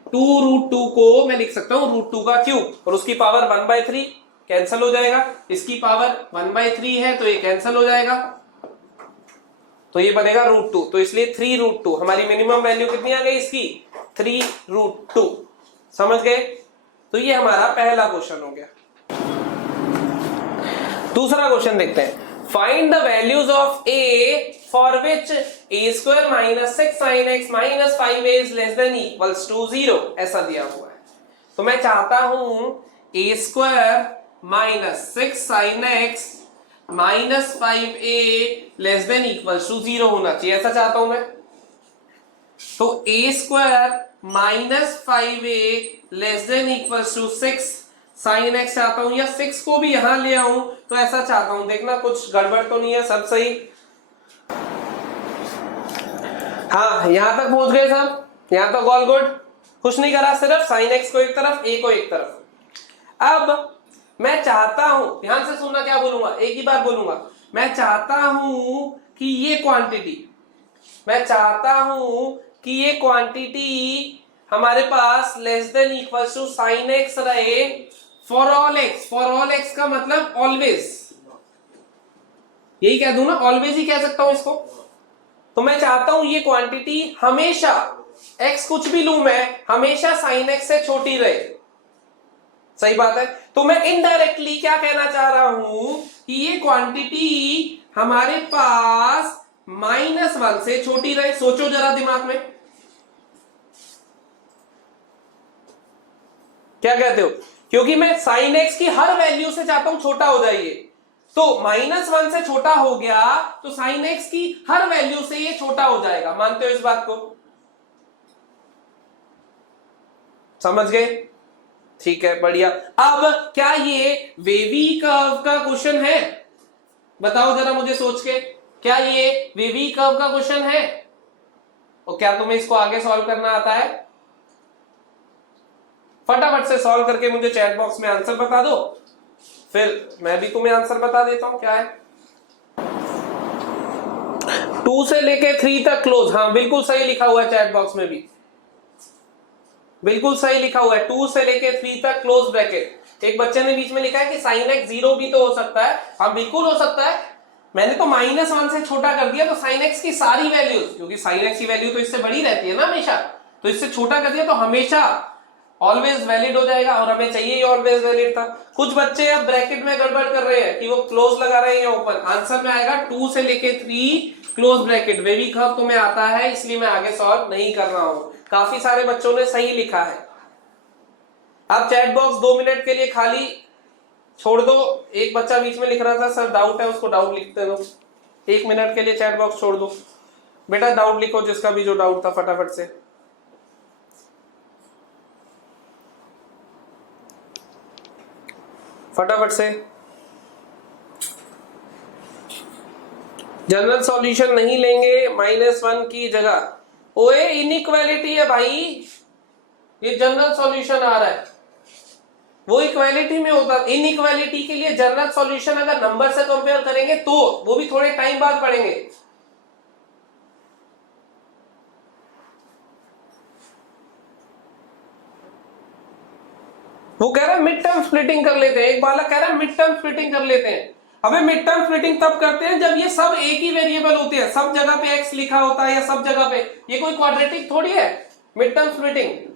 2√2 को मैं लिख सकता हूं √2 का क्यूब, और उसकी पावर 1 बाय 3 कैंसिल हो जाएगा। इसकी पावर 1 बाय 3 है तो ये कैंसिल हो जाएगा। तो ये बनेगा √2, तो इसलिए 3√2 हमारी मिनिमम वैल्यू कितनी आ गई इसकी 3√2। समझ गए? तो ये हमारा पहला क्वेश्चन हो गया। दूसरा क्वेश्चन देखते हैं। Find the values of a for which a² minus 6 sin x minus 5a is less than equals to 0, ऐसा दिया हुआ है। तो मैं चाहता हूं a² minus 6 sin x minus 5a less than equals to 0 होना चाहिए, ऐसा चाहता हूं मैं। तो a² minus 5a less than equals to 6 sin x चाहता हूं, या 6 को भी यहां ले आऊं तो ऐसा चाहता हूं। देखना कुछ गड़बड़ तो नहीं है, सब सही? हाँ, यहां तक पहुंच गए सब, यहां तक ऑल गुड। कुछ नहीं करा, सिर्फ sin x को एक तरफ, a को एक तरफ। अब मैं चाहता हूं, ध्यान से सुनना क्या बोलूंगा, एक ही बार बोलूंगा। मैं चाहता हूं कि ये क्वांटिटी, मैं चाहता हूं कि ये क्वांटिटी हमारे पास less than equal to sin x रहे for all x। For all x का मतलब ऑलवेज, यही कह दूं ना, ऑलवेज ही कह सकता हूं इसको। तो मैं चाहता हूं ये क्वांटिटी हमेशा, x कुछ भी लूं मैं, हमेशा sin x से छोटी रहे। सही बात है? तो मैं इनडायरेक्टली क्या कहना चाह रहा हूं कि ये क्वांटिटी हमारे पास -1 से छोटी रहे। सोचो जरा दिमाग में, क्या कहते हो? क्योंकि मैं sin x की हर वैल्यू से चाहता हूं छोटा हो जाइए, तो -1 से छोटा हो गया तो sin x की हर वैल्यू से ये छोटा हो जाएगा। मानते हो इस बात को? समझ गए? ठीक है, बढ़िया। अब क्या ये वेवी कर्व का क्वेश्चन है? बताओ जरा मुझे सोच के, क्या ये वेवी कर्व का क्वेश्चन है? और क्या तुम्हें इसको आगे सॉल्व करना आता है? फटाफट से सॉल्व करके मुझे चैट बॉक्स में आंसर बता दो, फिर मैं भी तुम्हें आंसर बता देता हूं। क्या है? 2 से लेके 3 तक क्लोज। हाँ, बिल्कुल सही लिखा हुआ है चैट बॉक्स में भी, बिल्कुल सही लिखा हुआ है। 2 से लेके 3 तक क्लोज ब्रैकेट। एक बच्चे ने बीच में लिखा है कि sin x 0 भी तो हो सकता है। हाँ, बिल्कुल हो सकता है। मैंने तो -1 से छोटा कर दिया, तो sin x की सारी वैल्यूज, क्योंकि sin x की वैल्यू तो इससे बड़ी रहती है ना हमेशा, तो इससे छोटा कर दिया तो हमेशा ऑलवेज वैलिड हो जाएगा, और हमें चाहिए ही ऑलवेज वैलिड था। कुछ बच्चे अब ब्रैकेट में गड़बड़ कर रहे हैं कि वो क्लोज लगा रहे हैं या ओपन। आंसर में आएगा 2 से लेके 3 क्लोज ब्रैकेट। वेवी कर्व तुम्हें आता है, इसलिए मैं आगे सॉल्व नहीं कर रहा हूं। काफी सारे बच्चों ने सही लिखा है। अब चैट बॉक्स 2 मिनट के लिए खाली छोड़ दो। एक बच्चा बीच में लिख रहा था सर डाउट है, उसको डाउट लिखते दो। 1 मिनट के लिए चैट बॉक्स छोड़ दो। बेटा डाउट लिखो, जिसका भी जो डाउट था फटाफट से। फटाफट से। जनरल सॉल्यूशन नहीं लेंगे -1 की जगह। ओए इनइक्वालिटी है भाई, ये जनरल सॉल्यूशन आ रहा है। वो इक्वालिटी में होता, इनइक्वालिटी के लिए जनरल सॉल्यूशन अगर नंबर से कंपेयर करेंगे तो वो भी थोड़े टाइम बाद पढ़ेंगे। वो कह रहा है मिड टर्म स्प्लिटिंग कर लेते हैं, एक बालक कह रहा है मिड टर्म स्प्लिटिंग कर लेते हैं। अबे मिड टर्म स्प्लिटिंग तब करते हैं जब ये सब एक ही वेरिएबल होते हैं, सब जगह पे x लिखा होता है या सब जगह पे, ये कोई क्वाड्रेटिक थोड़ी है मिड टर्म स्प्लिटिंग।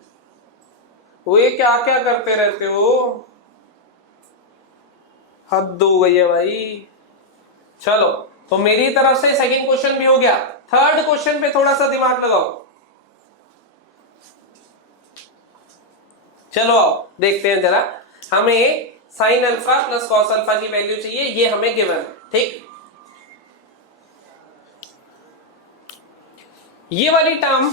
वो ये क्या क्या करते रहते हो, हद हो गई है भाई। चलो, तो मेरी तरफ से सेकंड क्वेश्चन भी हो गया। थर्ड क्वेश्चन पे थोड़ा सा दिमाग लगाओ। चलो आओ देखते हैं जरा। हमें sin alpha plus cos alpha की वैल्यू चाहिए, ये हमें गिवन है। ठीक, ये वाली टर्म,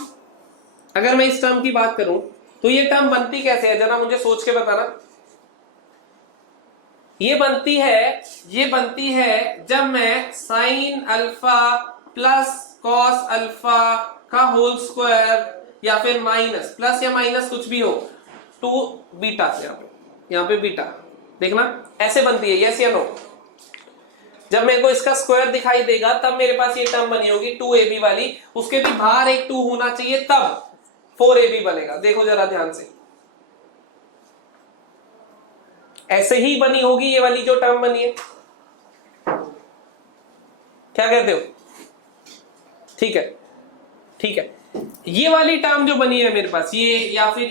अगर मैं इस टर्म की बात करूं तो ये टर्म बनती कैसे है, जरा मुझे सोच के बताना। ये बनती है जब मैं sin alpha plus cos alpha का होल स्क्वायर, या फिर माइनस, प्लस या माइनस कुछ भी हो, 2 बीटा से, यहाँ पे बीटा देखना, ऐसे बनती है। यस या नो? जब मेरे को इसका स्क्वायर दिखाई देगा तब मेरे पास ये टर्म बनी होगी 2ab वाली, उसके भी बाहर एक 2 होना चाहिए, तब 4ab बनेगा। देखो जरा ध्यान से, ऐसे ही बनी होगी ये वाली जो टर्म बनी है। क्या कहते हो? ठीक है, ठीक है। ये वाली टर्म जो बनी है मेरे पास, ये या फिर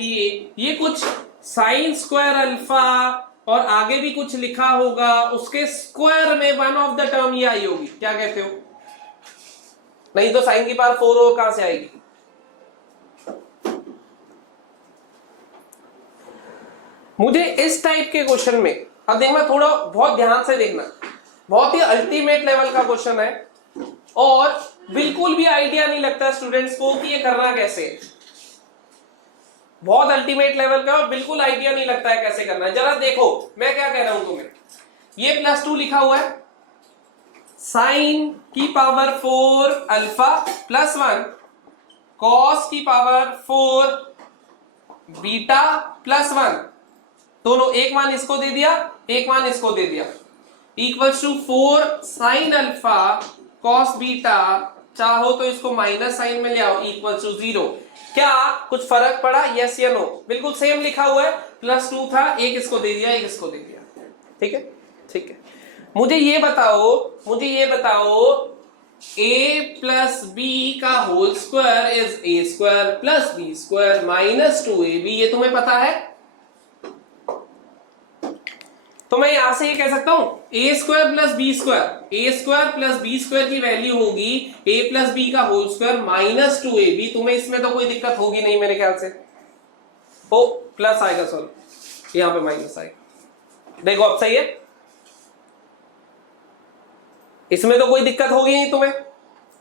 ये कुछ साइन स्क्वायर अल्फा और आगे भी कुछ लिखा होगा, उसके स्क्वायर में वन ऑफ द टर्म ये आई होगी, क्या कहते हो? नहीं तो साइन की पावर 4 और कहां से आएगी? मुझे इस टाइप के क्वेश्चन में, अब देखना, थोड़ा बहुत ध्यान से देखना, बहुत ही अल्टीमेट लेवल का क्वेश्चन है और बिल्कुल भी आइडिया नहीं लगता स्टूडेंट्स को कि ये करना कैसे है। बहुत अल्टीमेट लेवल का और बिल्कुल आइडिया नहीं लगता है कैसे करना है। जरा देखो मैं क्या कह रहा हूं तुम्हें, ये +2 लिखा हुआ है, साइन की पावर 4 अल्फा +1 कॉस की पावर 4 बीटा +1, दोनों एक मान इसको दे दिया, एक मान इसको दे दिया, equals to 4 sine alpha cos beta, चाहो तो इसको माइनस साइन में ले आओ, इक्वल्स टू 0। क्या कुछ फर्क पड़ा? यस या नो? बिल्कुल सेम लिखा हुआ है, +2 था, एक इसको दे दिया, एक इसको दे दिया। ठीक है, ठीक है। मुझे ये बताओ a प्लस बी का whole square is a square plus B square minus 2ab, ये तुम्हें पता है? तो मैं यहां से ये कह सकता हूं a square plus B square की वैल्यू होगी a प्लस बी का होल स्क्वायर माइनस 2ab। तुम्हें इसमें तो कोई दिक्कत होगी नहीं मेरे ख्याल से। ओ प्लस आएगा, सॉरी यहां पे माइनस आएगा, देखो अब सही है, इसमें तो कोई दिक्कत होगी नहीं तुम्हें।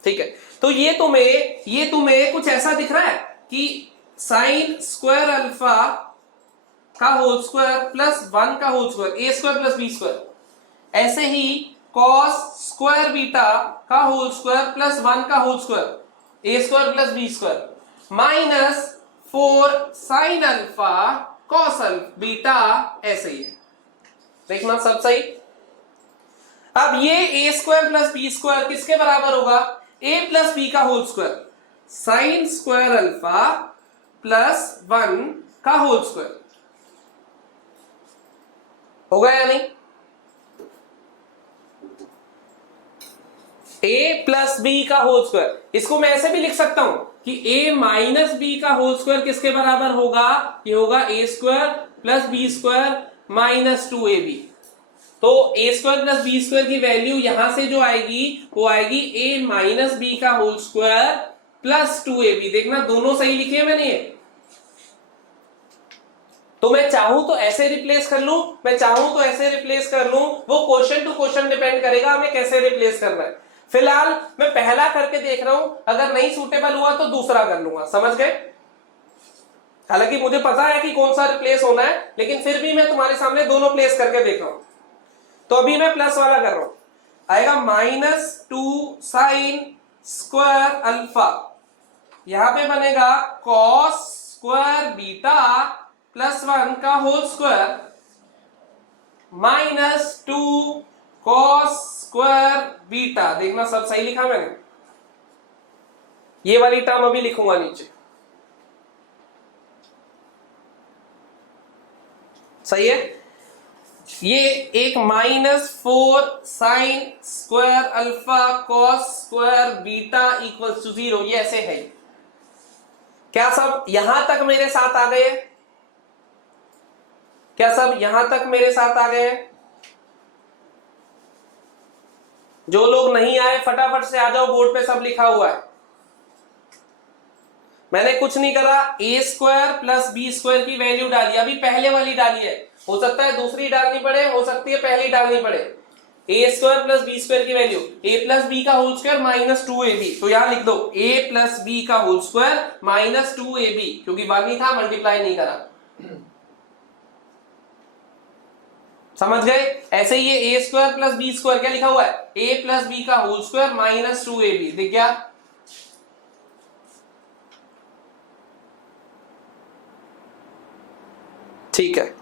ठीक है, तो ये तुम्हें कुछ ऐसा दिख रहा है कि साइन स्क्वायर अल्फा का होल स्क्वायर +1 का whole square, a square plus B square, ऐसे ही कॉस स्क्वायर बीटा का होल स्क्वायर +1 का whole square, a square plus B square minus 4 sine alpha cos beta, ऐसे ही है। देखना सब सही। अब ये a square plus B square किसके बराबर होगा? a प्लस बी का whole square sine square alpha +1 का होल स्क्वायर, होगा या नहीं? a प्लस बी का होल स्क्वायर, इसको मैं ऐसे भी लिख सकता हूं कि a माइनस बी का होल स्क्वायर किसके बराबर होगा? ये होगा a square plus B square minus 2ab। तो a square plus B square की वैल्यू यहां से जो आएगी वो आएगी a माइनस बी का होल स्क्वायर प्लस 2ab। देखना दोनों सही लिखे हैं मैंने, तो मैं चाहूं तो ऐसे रिप्लेस कर लूं, मैं चाहूं तो ऐसे रिप्लेस कर लूं, वो क्वेश्चन टू क्वेश्चन डिपेंड करेगा हमें कैसे रिप्लेस करना है। फिलहाल मैं पहला करके देख रहा हूं, अगर नहीं सूटेबल हुआ तो दूसरा कर लूंगा, समझ गए? हालांकि मुझे पता है कि कौन सा रिप्लेस होना है, लेकिन फिर भी मैं तुम्हारे सामने दोनों प्लेस करके देख रहा हूं। तो अभी मैं प्लस वाला कर रहा हूं, आएगा -2 साइन स्क्वायर अल्फा, यहां पे बनेगा कॉस स्क्वायर बीटा +1 का whole square -2 cos square beta. देखना सब सही लिखा मैंने, ये वाली टर्म अभी लिखूंगा नीचे, सही है? ये एक -4 sine square alpha cos square beta equals to 0, ये ऐसे है। क्या सब यहां तक मेरे साथ आ गए? क्या सब यहां तक मेरे साथ आ गए? जो लोग नहीं आए फटाफट से आ जाओ, बोर्ड पे सब लिखा हुआ है। मैंने कुछ नहीं करा, a square plus B square की वैल्यू डाली, अभी पहले वाली डाली है, हो सकता है दूसरी डालनी पड़े, हो सकती है पहली डालनी पड़े। a square plus B square की वैल्यू a प्लस बी का होल स्क्वायर -2ab, तो यहां लिख दो a प्लस बी का होल स्क्वायर -2ab, क्योंकि 1 ही था, मल्टीप्लाई नहीं करा। समझ गए? ऐसे ही ये a square plus B square क्या लिखा हुआ है? a प्लस बी का होल स्क्वायर -2ab, दिख गया? ठीक है,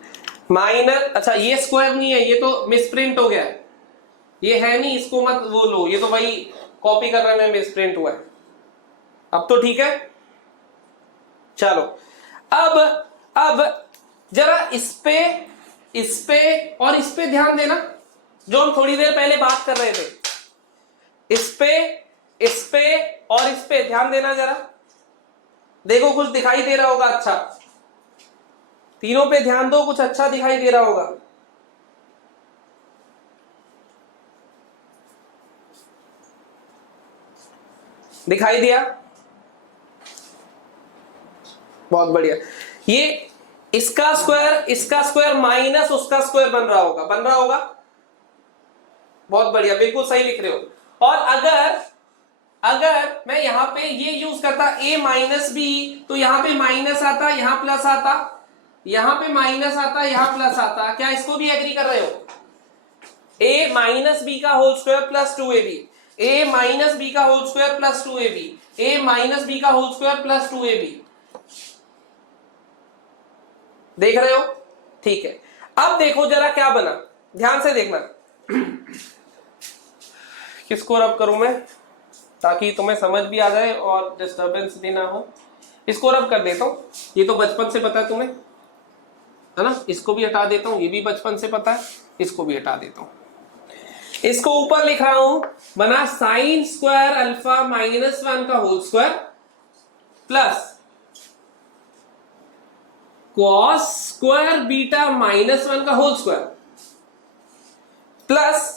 माइनस, अच्छा ये स्क्वायर नहीं है, ये तो मिसप्रिंट हो गया है, ये है नहीं, इसको मत वो लो, ये तो भाई कॉपी करने में मिसप्रिंट हुआ है। अब तो ठीक है, चलो अब जरा इस पे और इस पे ध्यान देना, जो हम थोड़ी देर पहले बात कर रहे थे। इस पे इस पे और इस पे ध्यान देना जरा, देखो कुछ दिखाई दे रहा होगा अच्छा, तीनों पे ध्यान दो, कुछ अच्छा दिखाई दे रहा होगा। दिखाई दिया? बहुत बढ़िया। ये इसका स्क्वायर माइनस उसका स्क्वायर बन रहा होगा, बन रहा होगा। बहुत बढ़िया, बिल्कुल सही लिख रहे हो। और अगर मैं यहां पे ये यूज करता a माइनस बी, तो यहां पे माइनस आता, यहां प्लस आता, यहां पे माइनस आता, यहां प्लस आता। क्या इसको भी एग्री कर रहे हो? a माइनस बी का whole square plus 2ab, a minus B का whole square plus 2ab, a minus B का होल स्क्वायर प्लस 2ab। देख रहे हो? ठीक है। अब देखो जरा क्या बना, ध्यान से देखना। किसको रब करूं मैं ताकि तुम्हें समझ भी आ जाए और डिस्टरबेंस भी ना हो? इसको रब कर देता हूं, ये तो बचपन से पता है तुम्हें, है ना। इसको भी हटा देता हूं, ये भी बचपन से पता है, इसको भी हटा देता हूं। इसको ऊपर लिख रहा हूं, बना साइन स्क्वायर अल्फा माइनस 1 का whole square plus cos square beta minus 1 का होल स्क्वायर प्लस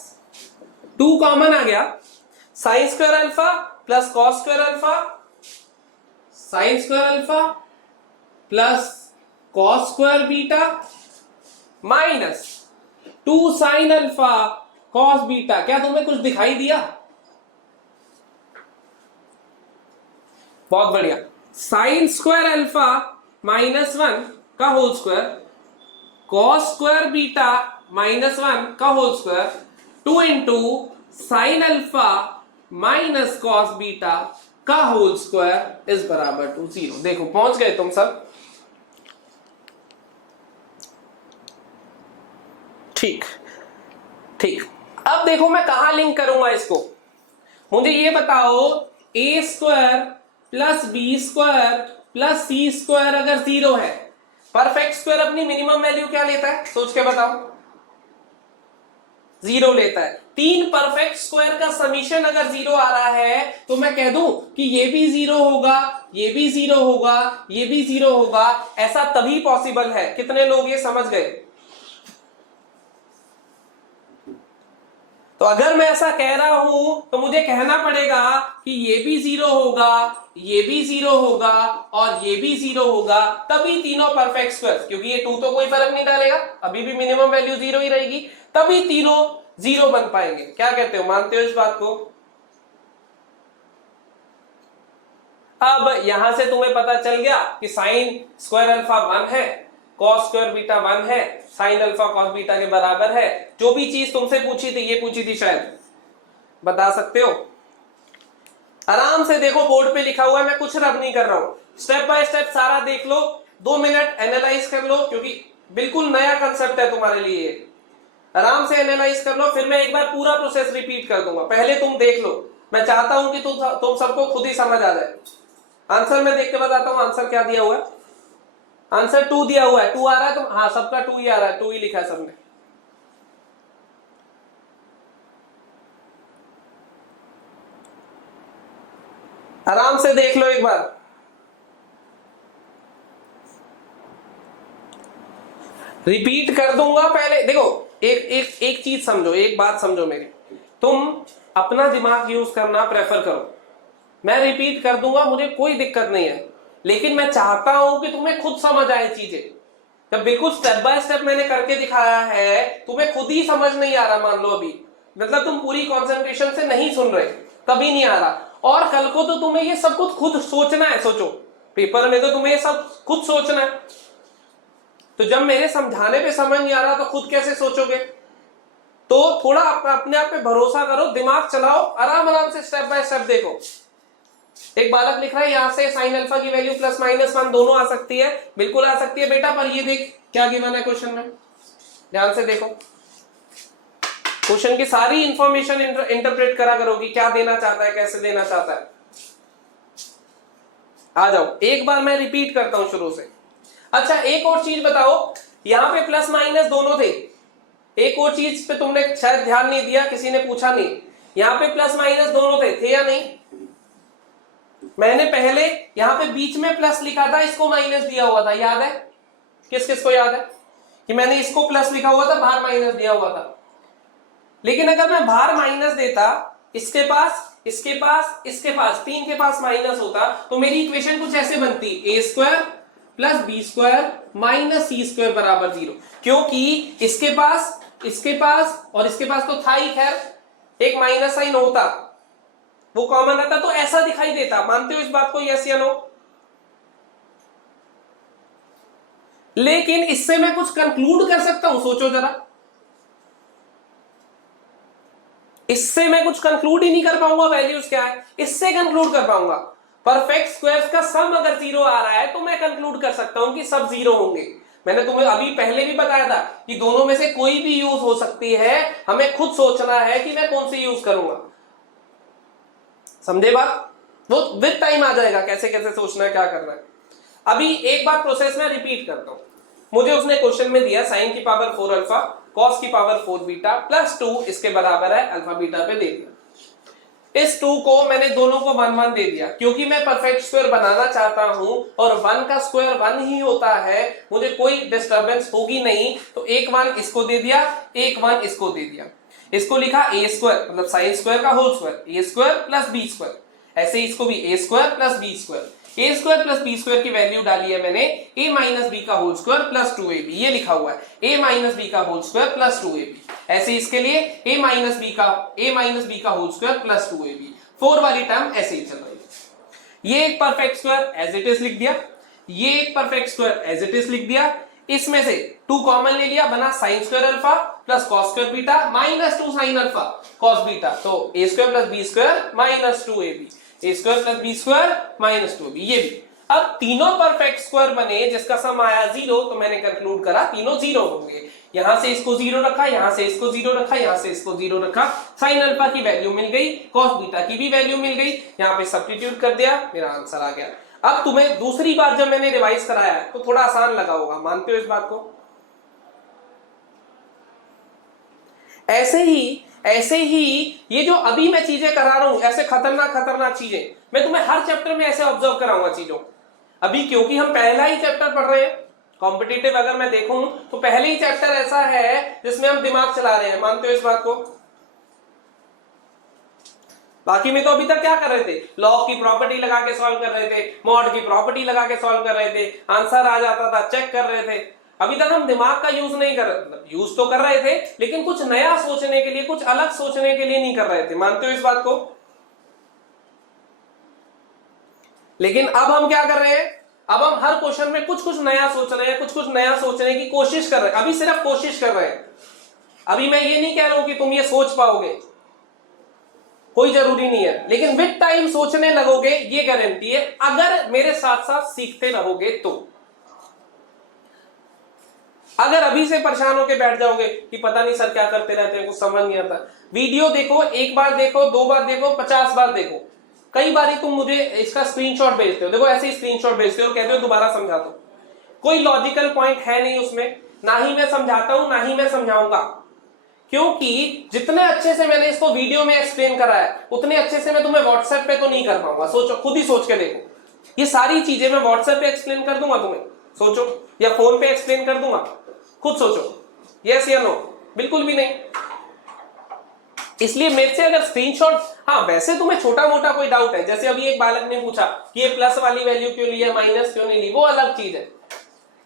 2 कॉमन आ गया, sine square alpha plus cos square alpha, sine square alpha plus cos square beta minus 2 sine alpha cos beta. क्या तुम्हें कुछ दिखाई दिया? बहुत बढ़िया। साइन स्क्वायर अल्फा माइनस 1 का whole square, cos square beta minus 1 का whole square, 2 into sine alpha minus cos beta का होल स्क्वायर इज बराबर टू 0। देखो पहुंच गए तुम सब? ठीक ठीक। अब देखो मैं कहां लिंक करूंगा इसको, मुझे ये बताओ, A square plus B square plus C square अगर 0 है, परफेक्ट स्क्वायर अपनी मिनिमम वैल्यू क्या लेता है? सोच के बताओ। 0 लेता है। 3 परफेक्ट स्क्वायर का समीशन अगर 0 आ रहा है तो मैं कह दूं कि ये भी 0 होगा, ये भी 0 होगा, ये भी 0 होगा। ऐसा तभी पॉसिबल है। कितने लोग ये समझ गए? तो अगर मैं ऐसा कह रहा हूं तो मुझे कहना पड़ेगा कि ये भी 0 होगा, ये भी 0 होगा और ये भी 0 होगा, तभी तीनों परफेक्ट स्क्वायर, क्योंकि ये 2 तो कोई फर्क नहीं डालेगा, अभी भी मिनिमम वैल्यू 0 ही रहेगी, तभी तीनों 0 बन पाएंगे। क्या कहते हो, मानते हो इस बात को? अब यहां से तुम्हें पता चल गया कि साइन स्क्वायर अल्फा 1 है, कॉस स्क्वायर बीटा 1 है, साइन अल्फा कॉस बीटा के बराबर है। जो भी चीज तुमसे पूछी थी, ये पूछी थी शायद, बता सकते हो? आराम से देखो, बोर्ड पे लिखा हुआ है, मैं कुछ रब नहीं कर रहा हूं। स्टेप बाय स्टेप सारा देख लो, 2 मिनट एनालाइज कर लो, क्योंकि बिल्कुल नया कंसेप्ट है तुम्हारे लिए। आराम से एनालाइज कर लो, फिर मैं एक बार पूरा प्रोसेस रिपीट कर दूंगा, पहले तुम देख लो। मैं चाहता हूं कि तुम सबको खुद ही समझ आ जाए। आंसर मैं देख के बताता हूं, आंसर क्या दिया हुआ है। आंसर 2 दिया हुआ है। 2 आ रहा है? तो हाँ, सबका 2 ही आ रहा है, 2 ही लिखा है सबने। आराम से देख लो एक बार। रिपीट कर दूंगा पहले। देखो एक चीज समझो, एक बात समझो मेरी, तुम अपना दिमाग यूज करना प्रेफर करो। मैं रिपीट कर दूंगा, मुझे कोई दिक्कत नहीं है, लेकिन मैं चाहता हूं कि तुम्हें खुद समझ आए चीजें। जब बिल्कुल स्टेप बाय स्टेप मैंने करके दिखाया है, तुम्हें खुद ही समझ नहीं आ रहा, मान लो अभी, मतलब तुम पूरी कंसंट्रेशन से नहीं सुन रहे, कभी नहीं आ रहा, और कल को तो तुम्हें ये सब कुछ खुद सोचना है। सोचो, पेपर में तो तुम्हें ये सब खुद सोचना है, तो जब मेरे समझाने पे समझ नहीं आ रहा तो खुद कैसे सोचोगे? तो थोड़ा अपने आप पे भरोसा करो, दिमाग चलाओ, आराम आराम से स्टेप बाय स्टेप देखो। एक बालक लिख रहा है यहां से साइन अल्फा की वैल्यू प्लस माइनस 1 दोनों आ सकती है। बिल्कुल आ सकती है बेटा, पर ये देख क्या गिवन है क्वेश्चन में, ध्यान से देखो। क्वेश्चन की सारी इंफॉर्मेशन इंटरप्रेट करा करोगी, क्या देना चाहता है, कैसे देना चाहता है। आ जाओ, एक बार मैं रिपीट करता हूं शुरू से। अच्छा, एक और चीज बताओ, यहां पे प्लस माइनस दोनों थे। एक और चीज पे तुमने शायद ध्यान नहीं दिया, किसी ने पूछा नहीं, यहां पे प्लस माइनस दोनों थे या नहीं? मैंने पहले यहां पे बीच में प्लस लिखा था, इसको माइनस दिया हुआ था, याद है? किस किस को याद है कि मैंने इसको प्लस लिखा हुआ था, बाहर माइनस दिया हुआ था? लेकिन अगर मैं बाहर माइनस देता, इसके पास, इसके पास, इसके पास, तीन के पास माइनस होता, तो मेरी इक्वेशन कुछ ऐसे बनती, A square plus B square minus C square बराबर 0। क्योंकि इसके पास और इसके पास तो था ही, खैर एक माइनस साइन होता, वो कॉमन आता तो ऐसा दिखाई देता। मानते हो इस बात को, यस या नो? लेकिन इससे मैं कुछ कंक्लूड कर सकता हूं, सोचो जरा। इससे मैं कुछ कंक्लूड ही नहीं कर पाऊंगा, वैल्यूज क्या है, इससे कंक्लूड कर पाऊंगा। परफेक्ट स्क्वायर्स का सम अगर 0 आ रहा है तो मैं कंक्लूड कर सकता हूं कि सब 0 होंगे। मैंने तुम्हें अभी पहले भी बताया था कि दोनों में से कोई भी यूज हो सकती है, हमें खुद सोचना है कि मैं कौन सी यूज करूंगा। समझे बात? वो विद टाइम आ जाएगा कैसे कैसे सोचना है, क्या करना है। अभी एक बार प्रोसेस में रिपीट करता हूं। मुझे उसने क्वेश्चन में दिया sin की पावर 4 अल्फा cos की पावर 4 बीटा प्लस 2 इसके बराबर है अल्फा बीटा पे दे दिया। इस 2 को मैंने दोनों को 1 1 दे दिया, क्योंकि मैं परफेक्ट स्क्वायर बनाना चाहता हूं और 1 का स्क्वायर 1 ही होता है, मुझे कोई डिस्टर्बेंस होगी नहीं, तो एक 1 इसको दे दिया, एक 1 इसको दे दिया। इसको लिखा ए स्क्वायर मतलब साइन स्क्वायर का होल स्क्वायर, ए स्क्वायर प्लस बी स्क्वायर। ऐसे इसको भी ए स्क्वायर प्लस बी स्क्वायर, ए स्क्वायर प्लस बी स्क्वायर की वैल्यू डाली है मैंने ए माइनस बी का होल स्क्वायर प्लस 2ab, ये लिखा हुआ है ए माइनस बी का होल स्क्वायर प्लस 2ab। ऐसे इसके लिए ए माइनस बी का होल स्क्वायर प्लस 2ab, 4 वाली टर्म ऐसे ही चल रही है। ये एक perfect square as it is लिख दिया, ये एक perfect square as it is लिख दिया। इसमें से 2 कॉमन ले लिया, बना sine square alpha plus cos square beta minus 2 sine alpha cos beta, तो A square plus B square minus 2ab, A square plus B square minus 2ab। ये भी अब तीनों परफेक्ट स्क्वायर बने जिसका सम आया 0, तो मैंने कंक्लूड करा तीनों 0 होंगे। यहां से इसको 0 रखा, यहां से इसको 0 रखा, यहां से इसको 0 रखा, साइन अल्फा की वैल्यू मिल गई, कॉस बीटा की भी वैल्यू मिल गई, यहां पे सब्स्टिट्यूट कर दिया, मेरा आंसर आ गया। अब तुम्हें दूसरी बार जब मैंने रिवाइज कराया तो थोड़ा आसान लगा होगा, मानते हो इस बात को? ऐसे ही ये जो अभी मैं चीजें करा रहा हूं, ऐसे खतरनाक चीजें मैं तुम्हें हर चैप्टर में ऐसे ऑब्जर्व कराऊंगा चीजों। अभी क्योंकि हम पहला ही चैप्टर पढ़ रहे हैं, कॉम्पिटिटिव अगर मैं देखूं तो पहले ही चैप्टर ऐसा है जिसमें हम दिमाग चला रहे हैं, मानते हो इस बात को? बाकी में तो अभी तक क्या कर रहे थे, लॉग की प्रॉपर्टी लगा के सॉल्व कर रहे थे, मॉड की प्रॉपर्टी लगा के सॉल्व कर रहे थे, आंसर आ जाता था, चेक कर रहे थे। अभी तक हम दिमाग का यूज नहीं कर रहे, यूज तो कर रहे थे लेकिन कुछ नया सोचने के लिए, कुछ अलग सोचने के लिए नहीं कर रहे थे, मानते हो इस बात को? लेकिन अब हम क्या कर रहे हैं, अब हम हर क्वेश्चन में कुछ कुछ नया सोच रहे हैं, कुछ नया सोचने की कोशिश कर रहे हैं। अभी सिर्फ कोशिश कर रहे हैं, अभी मैं ये नहीं कह रहा हूं कि तुम ये सोच पाओगे, कोई जरूरी नहीं है, लेकिन विद टाइम सोचने लगोगे, ये गारंटी है, अगर मेरे साथ साथ सीखते रहोगे तो। अगर अभी से परेशान होकर बैठ जाओगे कि पता नहीं सर क्या करते रहते हैं, कुछ समझ नहीं आता, वीडियो देखो, एक बार देखो, 2 बार देखो, 50 बार देखो, कई बार तुम मुझे इसका स्क्रीनशॉट भेजते हो, देखो ऐसे ही स्क्रीनशॉट भेजते हो और कहते हो दोबारा समझा दो। कोई लॉजिकल पॉइंट है नहीं उसमें, ना ही मैं समझाता हूं ना ही मैं समझाऊंगा, क्योंकि जितने अच्छे से मैंने इसको वीडियो में एक्सप्लेन करा है उतने अच्छे से मैं तुम्हें व्हाट्सएप पे तो नहीं कर पाऊंगा। सोचो, खुद ही सोच के देखो, ये सारी चीजें मैं व्हाट्सएप पे एक्सप्लेन कर दूंगा तुम्हें, सोचो, या फोन पे एक्सप्लेन कर दूंगा, खुद सोचो, यस या नो? बिल्कुल भी नहीं। इसलिए मेरे से अगर स्क्रीनशॉट, हाँ वैसे तुम्हें छोटा मोटा कोई डाउट है, जैसे अभी एक बालक ने पूछा कि ये प्लस वाली वैल्यू क्यों ली है, माइनस क्यों नहीं ली, वो अलग चीज है।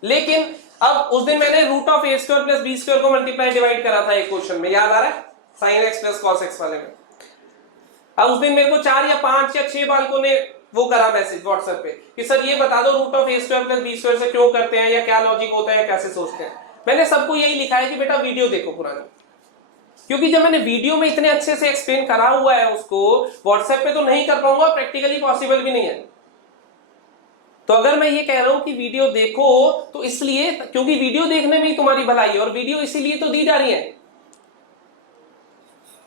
लेकिन अब उस दिन मैंने root of a square plus B square को मल्टीप्लाई डिवाइड करा था एक क्वेश्चन में, याद आ रहा है, sine x plus cos x वाले में। अब उस दिन मेरे को 4 या 5 या 6 बालकों ने वो करा मैसेज व्हाट्सएप पे कि सर ये बता दो root of a square plus B square से क्यों करते हैं, या क्या लॉजिक होता है, या कैसे सोचते हैं। मैंने सबको यही लिखा है कि बेटा वीडियो देखो पुरानी, क्योंकि जब मैंने वीडियो में इतने अच्छे से एक्सप्लेन करा हुआ है उसको, व्हाट्सएप पे तो नहीं कर पाऊंगा, प्रैक्टिकली पॉसिबल भी नहीं है। तो अगर मैं ये कह रहा हूं कि वीडियो देखो, तो इसलिए क्योंकि वीडियो देखने में ही तुम्हारी भलाई है, और वीडियो इसीलिए तो दी जा रही है।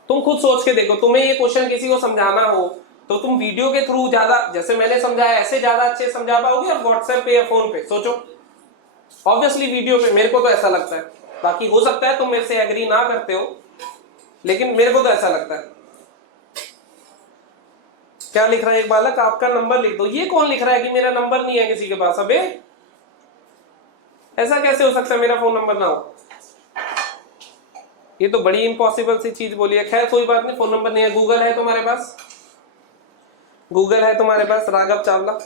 तुम खुद सोच के देखो, तुम्हें ये क्वेश्चन किसी को समझाना हो तो तुम वीडियो के थ्रू ज्यादा, जैसे मैंने समझाया ऐसे ज्यादा अच्छे समझा पाओगे, और व्हाट्सएप पे या फोन पे सोचो, ऑब्वियसली वीडियो पे, मेरे को तो ऐसा लगता है। बाकी हो सकता है तुम मेरे से एग्री ना करते हो, लेकिन मेरे को तो ऐसा लगता है। क्या लिख रहा है एक बालक, आपका नंबर लिख दो। ये कौन लिख रहा है कि मेरा नंबर नहीं है किसी के पास? अबे ऐसा कैसे हो सकता है मेरा फोन नंबर ना हो? ये तो बड़ी इम्पॉसिबल सी चीज बोली है। खैर कोई बात नहीं, फोन नंबर नहीं है। गूगल है तुम्हारे पास? गूगल है तुम्हारे पास? राघव चावला,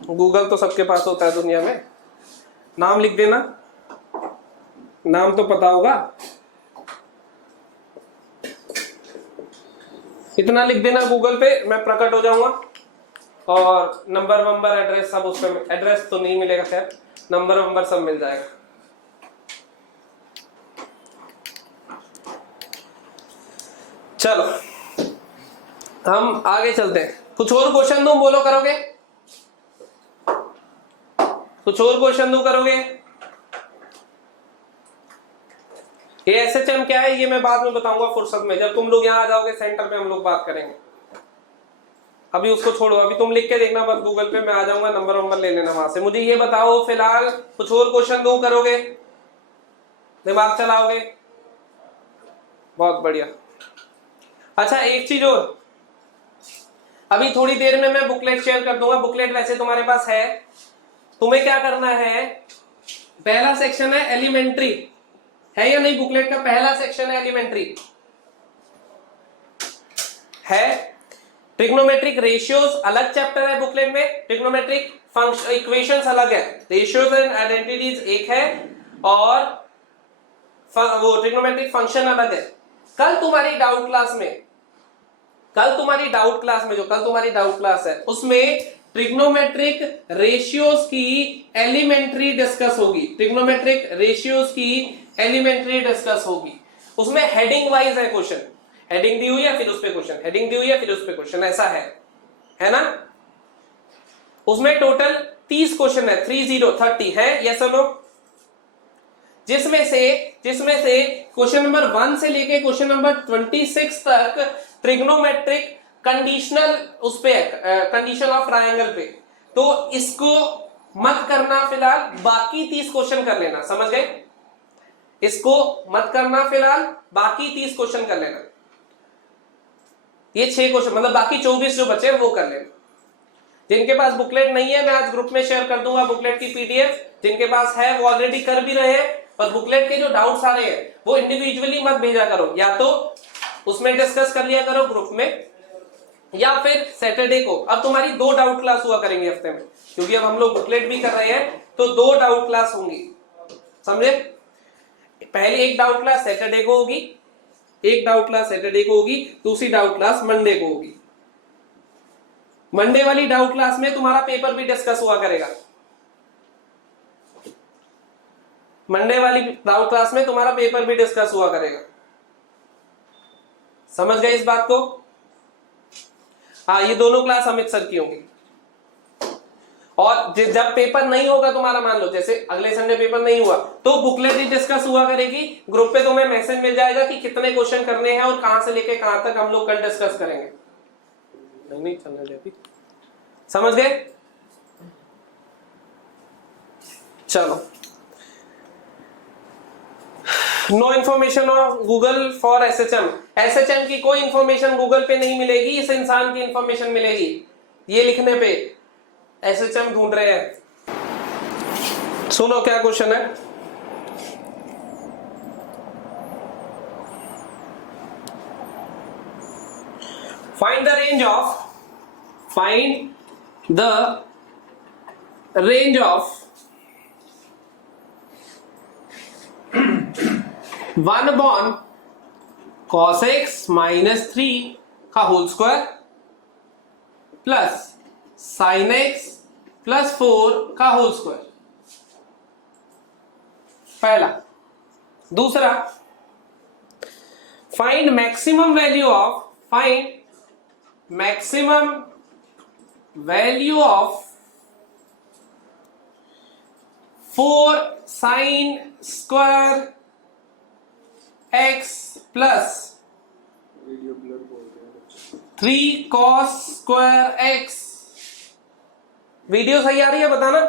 गूगल तो सबके पास होता है दुनिया में। नाम लिख देना, नाम तो पता होगा, इतना लिख देना गूगल पे, मैं प्रकट हो जाऊंगा। और नंबर वंबर एड्रेस सब उस पर, एड्रेस तो नहीं मिलेगा खैर, नंबर वंबर सब मिल जाएगा। चलो हम आगे चलते हैं। कुछ और क्वेश्चन दूं, बोलो करोगे? कुछ और क्वेश्चन दूं, करोगे? ये एसएचएम क्या है ये मैं बाद में बताऊंगा फुर्सत में, जब तुम लोग यहाँ आ जाओगे सेंटर पे हम लोग बात करेंगे। अभी उसको छोड़ो, अभी तुम लिख के देखना बस गूगल पे, मैं आ जाऊंगा, नंबर वंबर ले लेना वहां से। मुझे ये बताओ फिलहाल, कुछ और क्वेश्चन दूं, करोगे? दिमाग चलाओगे? बहुत बढ़िया। अच्छा एक चीज और, अभी थोड़ी देर में मैं बुकलेट शेयर कर दूंगा। बुकलेट वैसे तुम्हारे पास है, तुम्हें क्या करना है, पहला सेक्शन है एलिमेंट्री, है या नहीं? बुकलेट का पहला सेक्शन है एलिमेंट्री, है। ट्रिग्नोमेट्रिक रेशियोज अलग चैप्टर है बुकलेट में, ट्रिग्नोमेट्रिक फंक्शन इक्वेशंस अलग है, रेशियोज एंड आइडेंटिटीज एक है, और वो ट्रिग्नोमेट्रिक फंक्शन अलग है। कल तुम्हारी डाउट क्लास में, जो कल तुम्हारी डाउट क्लास है उसमें ट्रिग्नोमेट्रिक रेशियोज की एलिमेंट्री डिस्कस होगी, ट्रिग्नोमेट्रिक रेशियोज की एलिमेंट्री डिस्कस होगी। उसमें हेडिंग वाइज है क्वेश्चन, हेडिंग दी हुई है फिर उस पे क्वेश्चन, हेडिंग दी हुई है फिर उस पे क्वेश्चन, ऐसा है ना? उसमें टोटल 30 क्वेश्चन है, 30 है, यस और नो? जिसमें से क्वेश्चन नंबर 1 से लेके क्वेश्चन नंबर 26 तक ट्रिग्नोमेट्रिक कंडीशनल उस पे है, कंडीशन ऑफ ट्रायंगल पे। तो इसको मत करना फिलहाल, बाकी 30 क्वेश्चन कर लेना, समझ गए? इसको मत करना फिलहाल, बाकी 30 क्वेश्चन कर लेना। ये 6 क्वेश्चन मतलब बाकी 24 जो बचे वो कर लेना। जिनके पास बुकलेट नहीं है मैं आज ग्रुप में शेयर कर दूंगा बुकलेट की पीडीएफ, जिनके पास है वो ऑलरेडी कर भी रहे हैं। और बुकलेट के जो डाउट्स आ रहे हैं वो इंडिविजुअली मत भेजा करो, या तो उसमें डिस्कस कर लिया करो ग्रुप में, या फिर सैटरडे को। अब तुम्हारी 2 डाउट क्लास हुआ करेंगे हफ्ते में, क्योंकि अब हम लोग बुकलेट भी कर रहे हैं तो 2 डाउट क्लास होंगी, समझे? पहली एक डाउट क्लास सैटरडे को होगी, दूसरी डाउट क्लास मंडे को होगी। मंडे वाली डाउट क्लास में तुम्हारा पेपर भी डिस्कस हुआ करेगा, समझ गए इस बात को? हाँ, ये दोनों क्लास अमित सर की होंगी। और जब पेपर नहीं होगा तुम्हारा, मान लो जैसे अगले संडे पेपर नहीं हुआ, तो बुकलेट ही डिस्कस हुआ करेगी। ग्रुप पे तुम्हें मैसेज मिल जाएगा कि कितने क्वेश्चन करने हैं और कहां से लेके कहां तक हम लोग कल डिस्कस करेंगे। नहीं चलने दे अभी, समझ गए? चलो, no information of Google for SHM. SHM की कोई इंफॉर्मेशन गूगल पे नहीं मिलेगी, इस इंसान की इंफॉर्मेशन मिलेगी। ये लिखने पे एसएचएम ढूंढ रहे हैं। सुनो क्या क्वेश्चन है, find the range of 1 cos x minus 3 का whole square plus sin x plus 4 का होल स्क्वायर। पहला। दूसरा, find maximum value of 4 sin square x plus 3 cos square x। Video सही आ रही है बताना?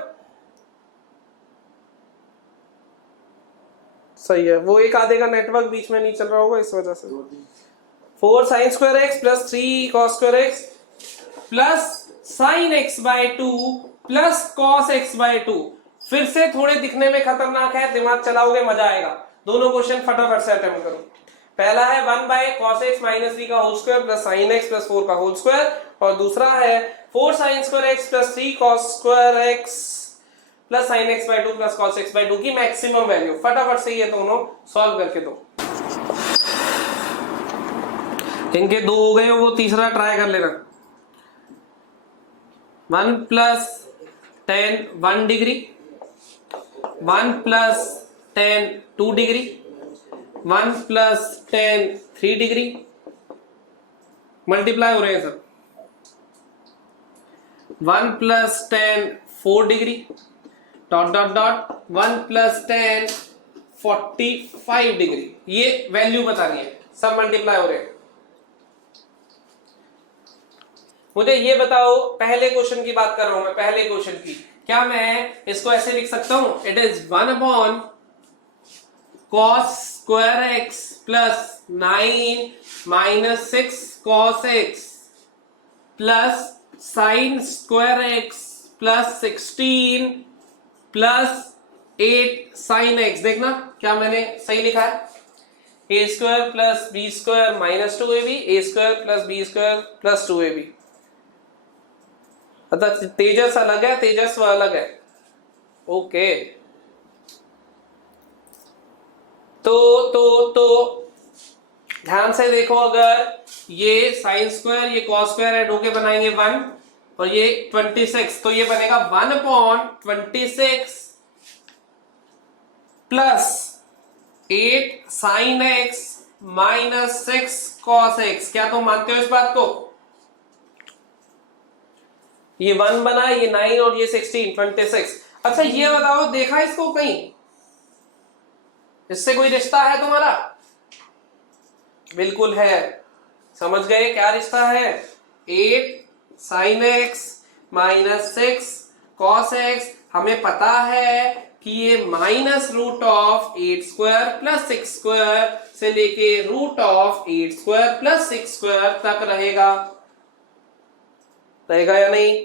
सही है, वो एक आधे का नेटवर्क बीच में नहीं चल रहा होगा इस वजह से। 4 sine square x plus 3 cos square x plus sine x by 2 plus cos x by 2। फिर से थोड़े दिखने में खतरनाक है, दिमाग चलाओगे मजा आएगा। दोनों क्वेश्चन फटाफट से अटेम्प्ट करो। पहला है 1 बाय कॉस एक्स माइनस 3 का whole square plus sine x plus 4 का होल स्क्वायर, और दूसरा है 4 sine square x plus 3 cos square x plus sine x by 2 plus cos x by 2 की मैक्सिमम वैल्यू। फटाफट से ये दोनों सॉल्व करके दो। इनके 2 हो गए, वो तीसरा ट्राई कर लेना। 1 plus 10 1 degree, 1 plus 10 2 degree, 1 plus 10 3 degree, multiply हो रहे हैं सब। 1 plus 10 4 degree, dot dot dot 1 plus 10 45 degree. ये वैल्यू बतानी है, सब मल्टीप्लाई हो रहे हैं। मुझे ये बताओ, पहले क्वेश्चन की बात कर रहा हूं मैं, पहले क्वेश्चन की। क्या मैं इसको ऐसे लिख सकता हूं? It is 1 upon cos square x plus 9 minus 6 cos X plus sine square x plus 16 plus 8 sine X. देखना क्या मैंने सही लिखा है। A square plus B square minus 2ab, A square plus B square plus 2ab। अतः तेजस अलग है, तेजस्व अलग है। ओके, तो ध्यान से देखो, अगर ये साइन स्क्वायर ये कॉस स्क्वायर ऐड होके बनाएंगे 1 और ये 26, तो ये बनेगा 1 upon 26 plus 8 sine x minus 6 cos x. क्या तुम मानते हो इस बात को? ये 1 बना, ये 9 और ये 16 26। अच्छा ये बताओ, देखा इसको कहीं? इससे कोई रिश्ता है तुम्हारा? बिल्कुल है। समझ गए क्या रिश्ता है? 8 sine x minus 6 cos x. हमें पता है कि ये minus root of 8 square plus 6 square से लेके root of 8 square plus 6 square तक रहेगा या नहीं?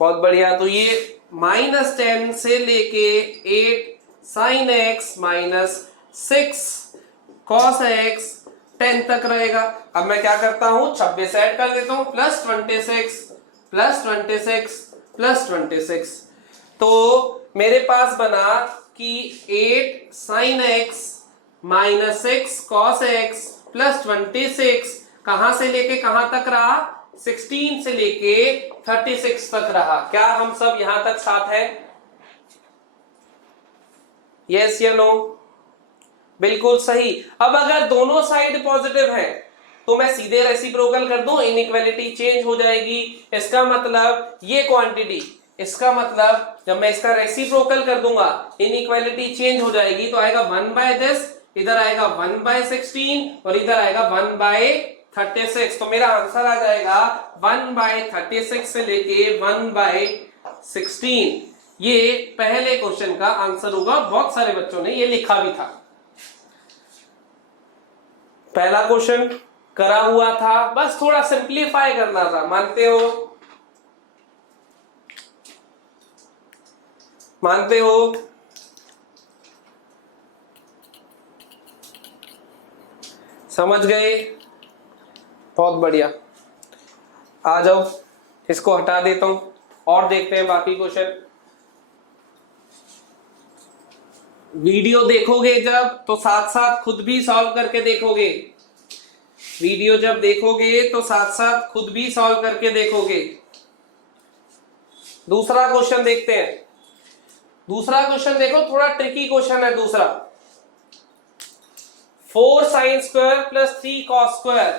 बहुत बढ़िया। तो ये माइनस 10 से लेके 8 sine x minus 6 cos x 10 तक रहेगा। अब मैं क्या करता हूं, 26 ऐड कर देता हूं, प्लस 26 प्लस 26 प्लस 26। तो मेरे पास बना कि 8 sine x minus 6 cos X plus 26 कहां से लेके कहां तक रहा? 16 से लेके 36 तक रहा। क्या हम सब यहां तक साथ हैं? यस या नो? बिल्कुल सही। अब अगर दोनों साइड पॉजिटिव है तो मैं सीधे रेसिप्रोकल कर दूं, इनइक्वालिटी चेंज हो जाएगी। इसका मतलब ये क्वांटिटी, इसका मतलब जब मैं इसका रेसिप्रोकल कर दूंगा इनइक्वालिटी चेंज हो जाएगी। तो आएगा 1 बाय दिस, इधर आएगा 1 बाय 16 और इधर आएगा 1 बाय 36। तो मेरा आंसर आ जाएगा 1 बाय 36 से लेके 1 बाय 16। ये पहले क्वेश्चन का आंसर होगा। बहुत सारे बच्चों ने ये लिखा भी था। पहला क्वेश्चन करा हुआ था, बस थोड़ा सिंप्लीफाई करना था। मानते हो? मानते हो? समझ गए? बहुत बढ़िया। आ जाओ, इसको हटा देता हूं और देखते हैं बाकी क्वेश्चन। वीडियो देखोगे जब तो साथ साथ खुद भी सॉल्व करके देखोगे। वीडियो जब देखोगे तो साथ साथ खुद भी सॉल्व करके देखोगे। दूसरा क्वेश्चन देखते हैं। दूसरा क्वेश्चन देखो, थोड़ा ट्रिकी क्वेश्चन है दूसरा। 4 sine square plus 3 cos square,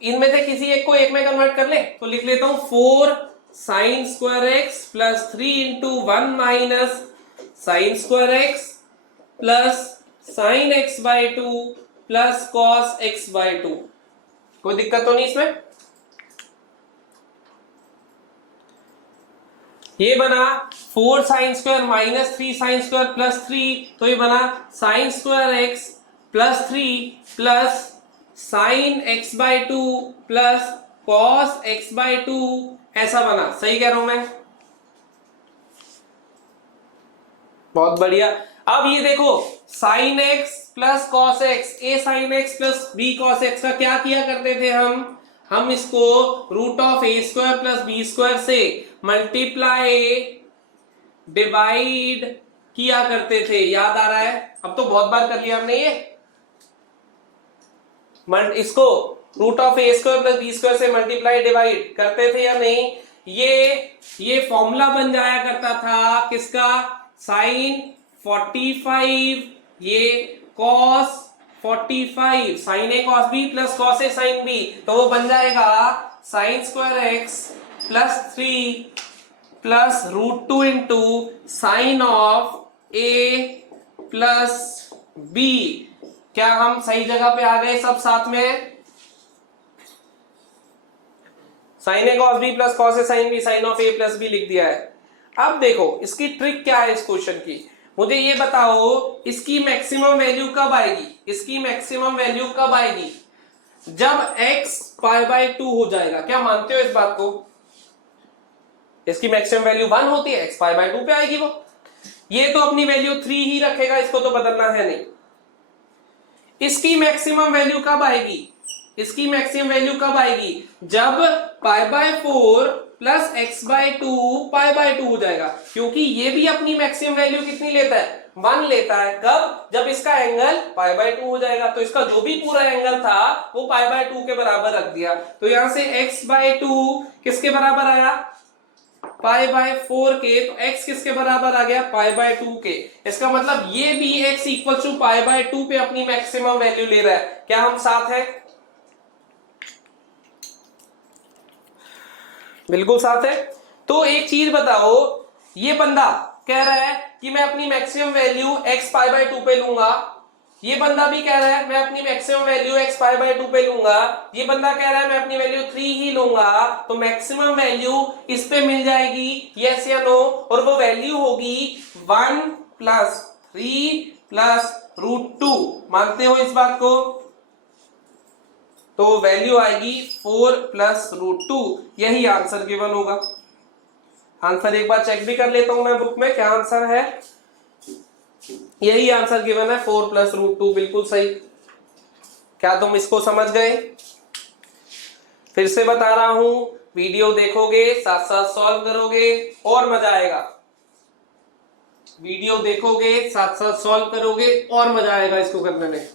इनमें से किसी एक को एक में कन्वर्ट कर ले। तो लिख लेता हूं 4 sine square x plus 3 into 1 minus sine square x plus sine x by 2 plus cos x by 2। कोई दिक्कत तो नहीं इसमें? ये बना 4 sine square minus 3 sine square plus 3, तो ये बना sine square x plus 3 plus sine x by 2 plus cos x by 2, ऐसा बना। सही कह रहा हूं मैं? बहुत बढ़िया। अब ये देखो sine x plus cos x, a sine x plus b cos x का क्या किया करते थे हम इसको root of a square plus b square से मल्टीप्लाई डिवाइड किया करते थे। याद आ रहा है? अब तो बहुत बार कर लिया हमने ये। इसको root of a square plus B square से मल्टीप्लाई डिवाइड करते थे या नहीं? ये फॉर्मूला बन जाया करता था किसका? साइन 45, ये cos 45, sine a cos b plus cos a sine b, तो वो बन जाएगा sine square x plus 3 plus root 2 into sine of a plus b. क्या हम सही जगह पे आ गए सब साथ में? Sine a cos b plus cos a sine b, sine of a plus b लिख दिया है। अब देखो इसकी ट्रिक क्या है इस क्वेश्चन की। मुझे ये बताओ इसकी मैक्सिमम वैल्यू कब आएगी? इसकी मैक्सिमम वैल्यू कब आएगी? जब x पाई बाय 2 हो जाएगा। क्या मानते हो इस बात को? इसकी मैक्सिमम वैल्यू 1 होती है, x पाई बाय 2 पे आएगी वो। ये तो अपनी वैल्यू 3 ही रखेगा, इसको तो बदलना है नहीं। इसकी मैक्सिमम वैल्यू कब आएगी? इसकी मैक्सिमम वैल्यू कब आएगी? जब pi by 4 plus x by 2 pi by 2 हो जाएगा, क्योंकि ये भी अपनी मैक्सिमम वैल्यू कितनी लेता है? 1 लेता है। कब? जब इसका एंगल पाई बाय 2 हो जाएगा। तो इसका जो भी पूरा एंगल था वो पाई बाय 2 के बराबर रख दिया। तो यहां से x बाय 2 किसके बराबर आया? पाई बाय 4 के। तो x किसके बराबर आ गया? पाई बाय 2 के। इसका मतलब ये भी x equal to pi by 2 पे अपनी मैक्सिमम वैल्यू ले रहा है। क्या हम साथ हैं? बिल्कुल साथ है। तो एक चीज बताओ, ये बंदा कह रहा है कि मैं अपनी maximum value x pi by 2 पे लूंगा, ये बंदा भी कह रहा है मैं अपनी maximum value x pi by 2 पे लूंगा, ये बंदा कह रहा है मैं अपनी वैल्यू 3 ही लूंगा। तो मैक्सिमम वैल्यू इस पे मिल जाएगी, यस या नो? और वो वैल्यू होगी 1 प्लस 3 प्लस रूट 2। मानते हो इस बात को? तो वैल्यू आएगी 4 प्लस रूट 2। यही आंसर गिवन होगा। आंसर एक बार चेक भी कर लेता हूं मैं बुक में, क्या आंसर है? यही आंसर गिवन है, 4 प्लस रूट 2। बिल्कुल सही। क्या तुम इसको समझ गए? फिर से बता रहा हूं, वीडियो देखोगे साथ साथ सॉल्व करोगे और मजा आएगा। वीडियो देखोगे साथ साथ सॉल्व करोगे और मजा आएगा इसको करने में।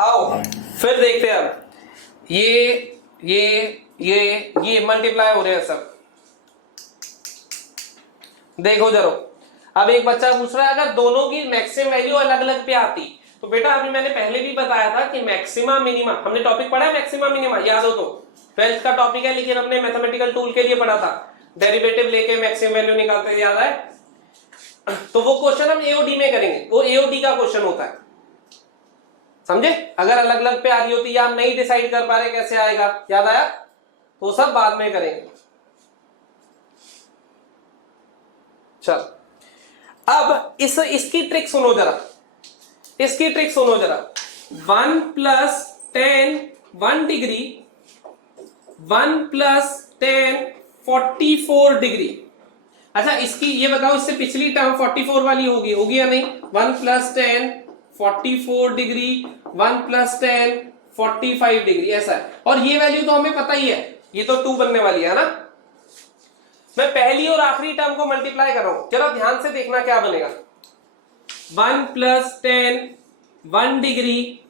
आओ फिर देखते हैं। अब ये मल्टीप्लाई हो रहे हैं सब। देखो जरो, अब एक बच्चा पूछ रहा है अगर दोनों की मैक्सिमम वैल्यू अलग अलग पे आती, तो बेटा अभी मैंने पहले भी बताया था कि मैक्सिमा मिनिमा, हमने टॉपिक पढ़ा है मैक्सिमा मिनिमा, याद हो तो 12th का टॉपिक है, लेकिन हमने मैथमेटिकल टूल के लिए पढ़ा था, डेरिवेटिव लेके मैक्सिमम वैल्यू निकालते, याद है? तो वो क्वेश्चन हम एओडी में करेंगे, वो एओडी का क्वेश्चन होता है, समझे? अगर अलग अलग पे आ रही होती या हम नहीं डिसाइड कर पा रहे कैसे आएगा, याद आया? तो सब बाद में करेंगे। चल अब इसकी ट्रिक सुनो जरा, इसकी ट्रिक सुनो जरा। 1 प्लस 10 1 डिग्री, 1 प्लस 10 44 डिग्री। अच्छा इसकी ये बताओ, इससे पिछली टर्म 44 वाली होगी या नहीं? 1 प्लस 10 44 डिग्री, 1 प्लस 10 45 डिग्री, ऐसा है। और ये वैल्यू तो हमें पता ही है, ये तो 2 बनने वाली है ना। मैं पहली और आखिरी टर्म को मल्टीप्लाई कर रहा हूं, जरा ध्यान से देखना क्या बनेगा। 1 प्लस 10 1 डिग्री,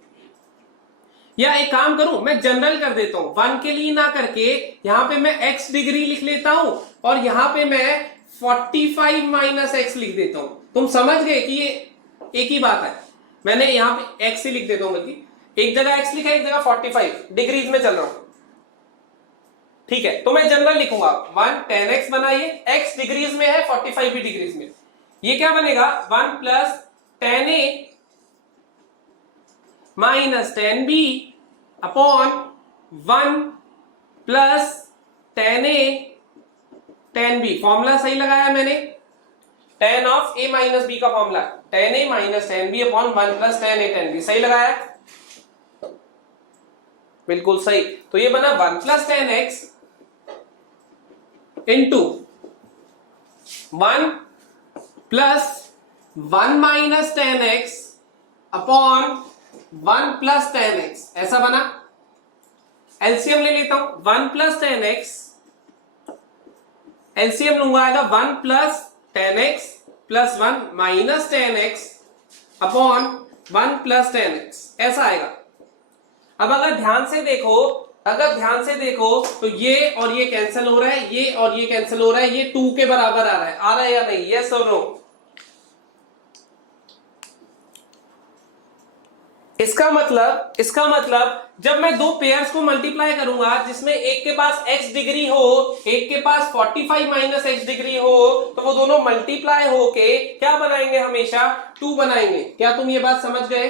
या एक काम करूं मैं जनरल कर देता हूं, 1 के लिए ना करके यहां पे मैं x डिग्री लिख लेता हूं और यहां पे मैं 45 माइनस एक्स लिख देता हूं। तुम समझ गए कि ये एक ही बात है। मैंने यहां पे x ही लिख देता हूं, बल्कि एक जगह x लिखा एक जगह 45 डिग्रीज में चल रहा हूं, ठीक है? तो मैं जनरल लिखूंगा 1 10x बनाइए, x डिग्रीज में है 45 भी डिग्रीज में, ये क्या बनेगा 1 plus 10a minus 10b upon 1 plus ten A ten B, formula सही लगाया मैंने, ten of A minus B का formula ten A minus ten B upon one plus ten A ten B, सही लगाया, बिल्कुल सही। तो ये बना one plus ten X into one plus one minus ten X upon one plus ten X, ऐसा बना। एलसीएम ले लेता हूं, one plus ten x, LCM लूंगा, आएगा one plus ten x plus one minus ten X upon one plus ten X, ऐसा आएगा। अब अगर ध्यान से देखो तो ये और ये कैंसिल हो रहा है, ये और ये कैंसिल हो रहा है, ये 2 के बराबर आ रहा है या नहीं, यस और नो? इसका मतलब जब मैं दो पेयर्स को मल्टीप्लाई करूंगा जिसमें एक के पास x डिग्री हो, एक के पास 45 माइनस x डिग्री हो, तो वो दोनों मल्टीप्लाई होके क्या बनाएंगे, हमेशा 2 बनाएंगे। क्या तुम ये बात समझ गए?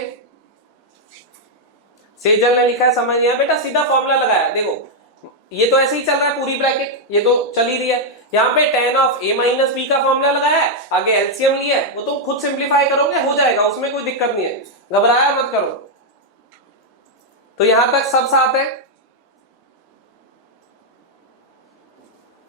सेजल ने लिखा है समझ गया बेटा, सीधा फॉर्मूला लगाया। देखो ये तो ऐसे ही चल रहा है, पूरी ब्रैकेट ये तो चल ही रही है। यहाँ पे tan of A minus B का फॉर्मूला लगाया है, आगे एलसीएम लिया है, वो तो खुद सिंप्लीफाई करोगे हो जाएगा, उसमें कोई दिक्कत नहीं है, घबराया मत करो। तो यहां तक सब साथ है।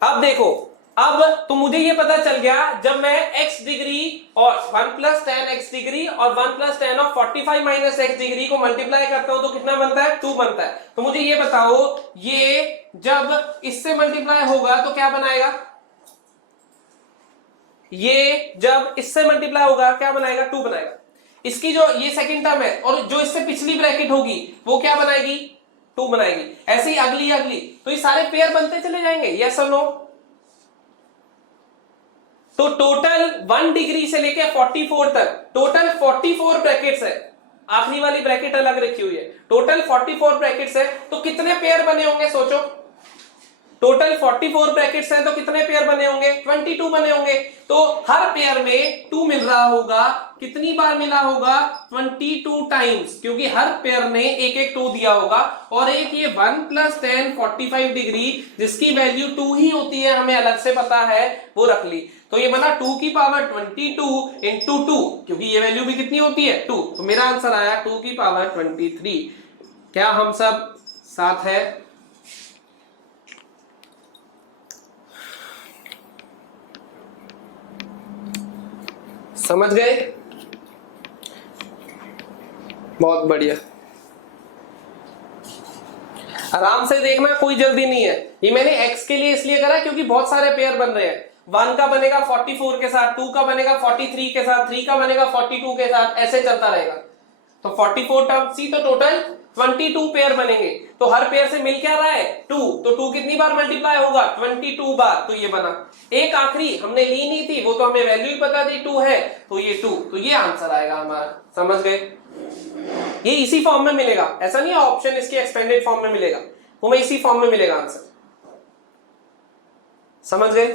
अब देखो, अब तो मुझे ये पता चल गया जब मैं x डिग्री और 1 प्लस टेन एक्स डिग्री और 1 plus ten of 45 minus x degree को मल्टीप्लाई करता हूं तो कितना बनता है, 2 बनता है। तो मुझे ये बताओ, ये जब इससे मल्टीप्लाई होगा तो क्या बनाएगा, ये जब इससे मल्टीप्लाई होगा क्या बनाएगा, 2 बनाएगा। इसकी जो ये सेकंड टर्म है और जो इससे पिछली ब्रैकेट होगी वो क्या बनाएगी, 2 बनाएगी। ऐसे ही अगली, तो ये सारे पेयर बनते चले जाएंगे, यस और नो? तो टोटल 1 डिग्री से लेके 44 तक टोटल 44 ब्रैकेट्स है, आखिरी वाली ब्रैकेट अलग रखी हुई है, टोटल 44 ब्रैकेट्स है। तो कितने पेयर बने होंगे सोचो, टोटल 44 ब्रैकेट्स हैं तो कितने पेयर बने होंगे, 22 बने होंगे। तो हर पेयर में 2 मिल रहा होगा, कितनी बार मिला होगा, 22 टाइम्स, क्योंकि हर पेयर ने एक एक 2 दिया होगा। और एक ये 1 प्लस 10 45 डिग्री जिसकी वैल्यू 2 ही होती है, हमें अलग से पता है, वो रख ली। तो ये बना 2 की पावर 22 इंटू 2, क्योंकि ये वैल्यू भी कितनी होती है, 2। तो मेरा आंसर आया 2 की पावर 23। क्या हम सब साथ है? समझ गए? बहुत बढ़िया, आराम से देखना, कोई जल्दी नहीं है। ये मैंने x के लिए इसलिए करा क्योंकि बहुत सारे पेयर बन रहे हैं। 1 का बनेगा 44 के साथ, 2 का बनेगा 43 के साथ, 3 का बनेगा 42 के साथ, ऐसे चलता रहेगा। तो 44 टर्म सी, तो टोटल 22 पेयर बनेंगे। तो हर पेयर से मिल क्या रहा है, 2। तो 2 कितनी बार मल्टीप्लाई होगा, 22 बार। तो ये बना। एक आखिरी हमने ली नहीं थी, वो तो हमें वैल्यू ही पता थी 2 है, तो ये 2। तो ये आंसर आएगा हमारा। समझ गए? ये इसी फॉर्म में मिलेगा, ऐसा नहीं है ऑप्शन इसके एक्सपेंडेड फॉर्म में मिलेगा, तुम्हें इसी फॉर्म में मिलेगा आंसर। समझ गए?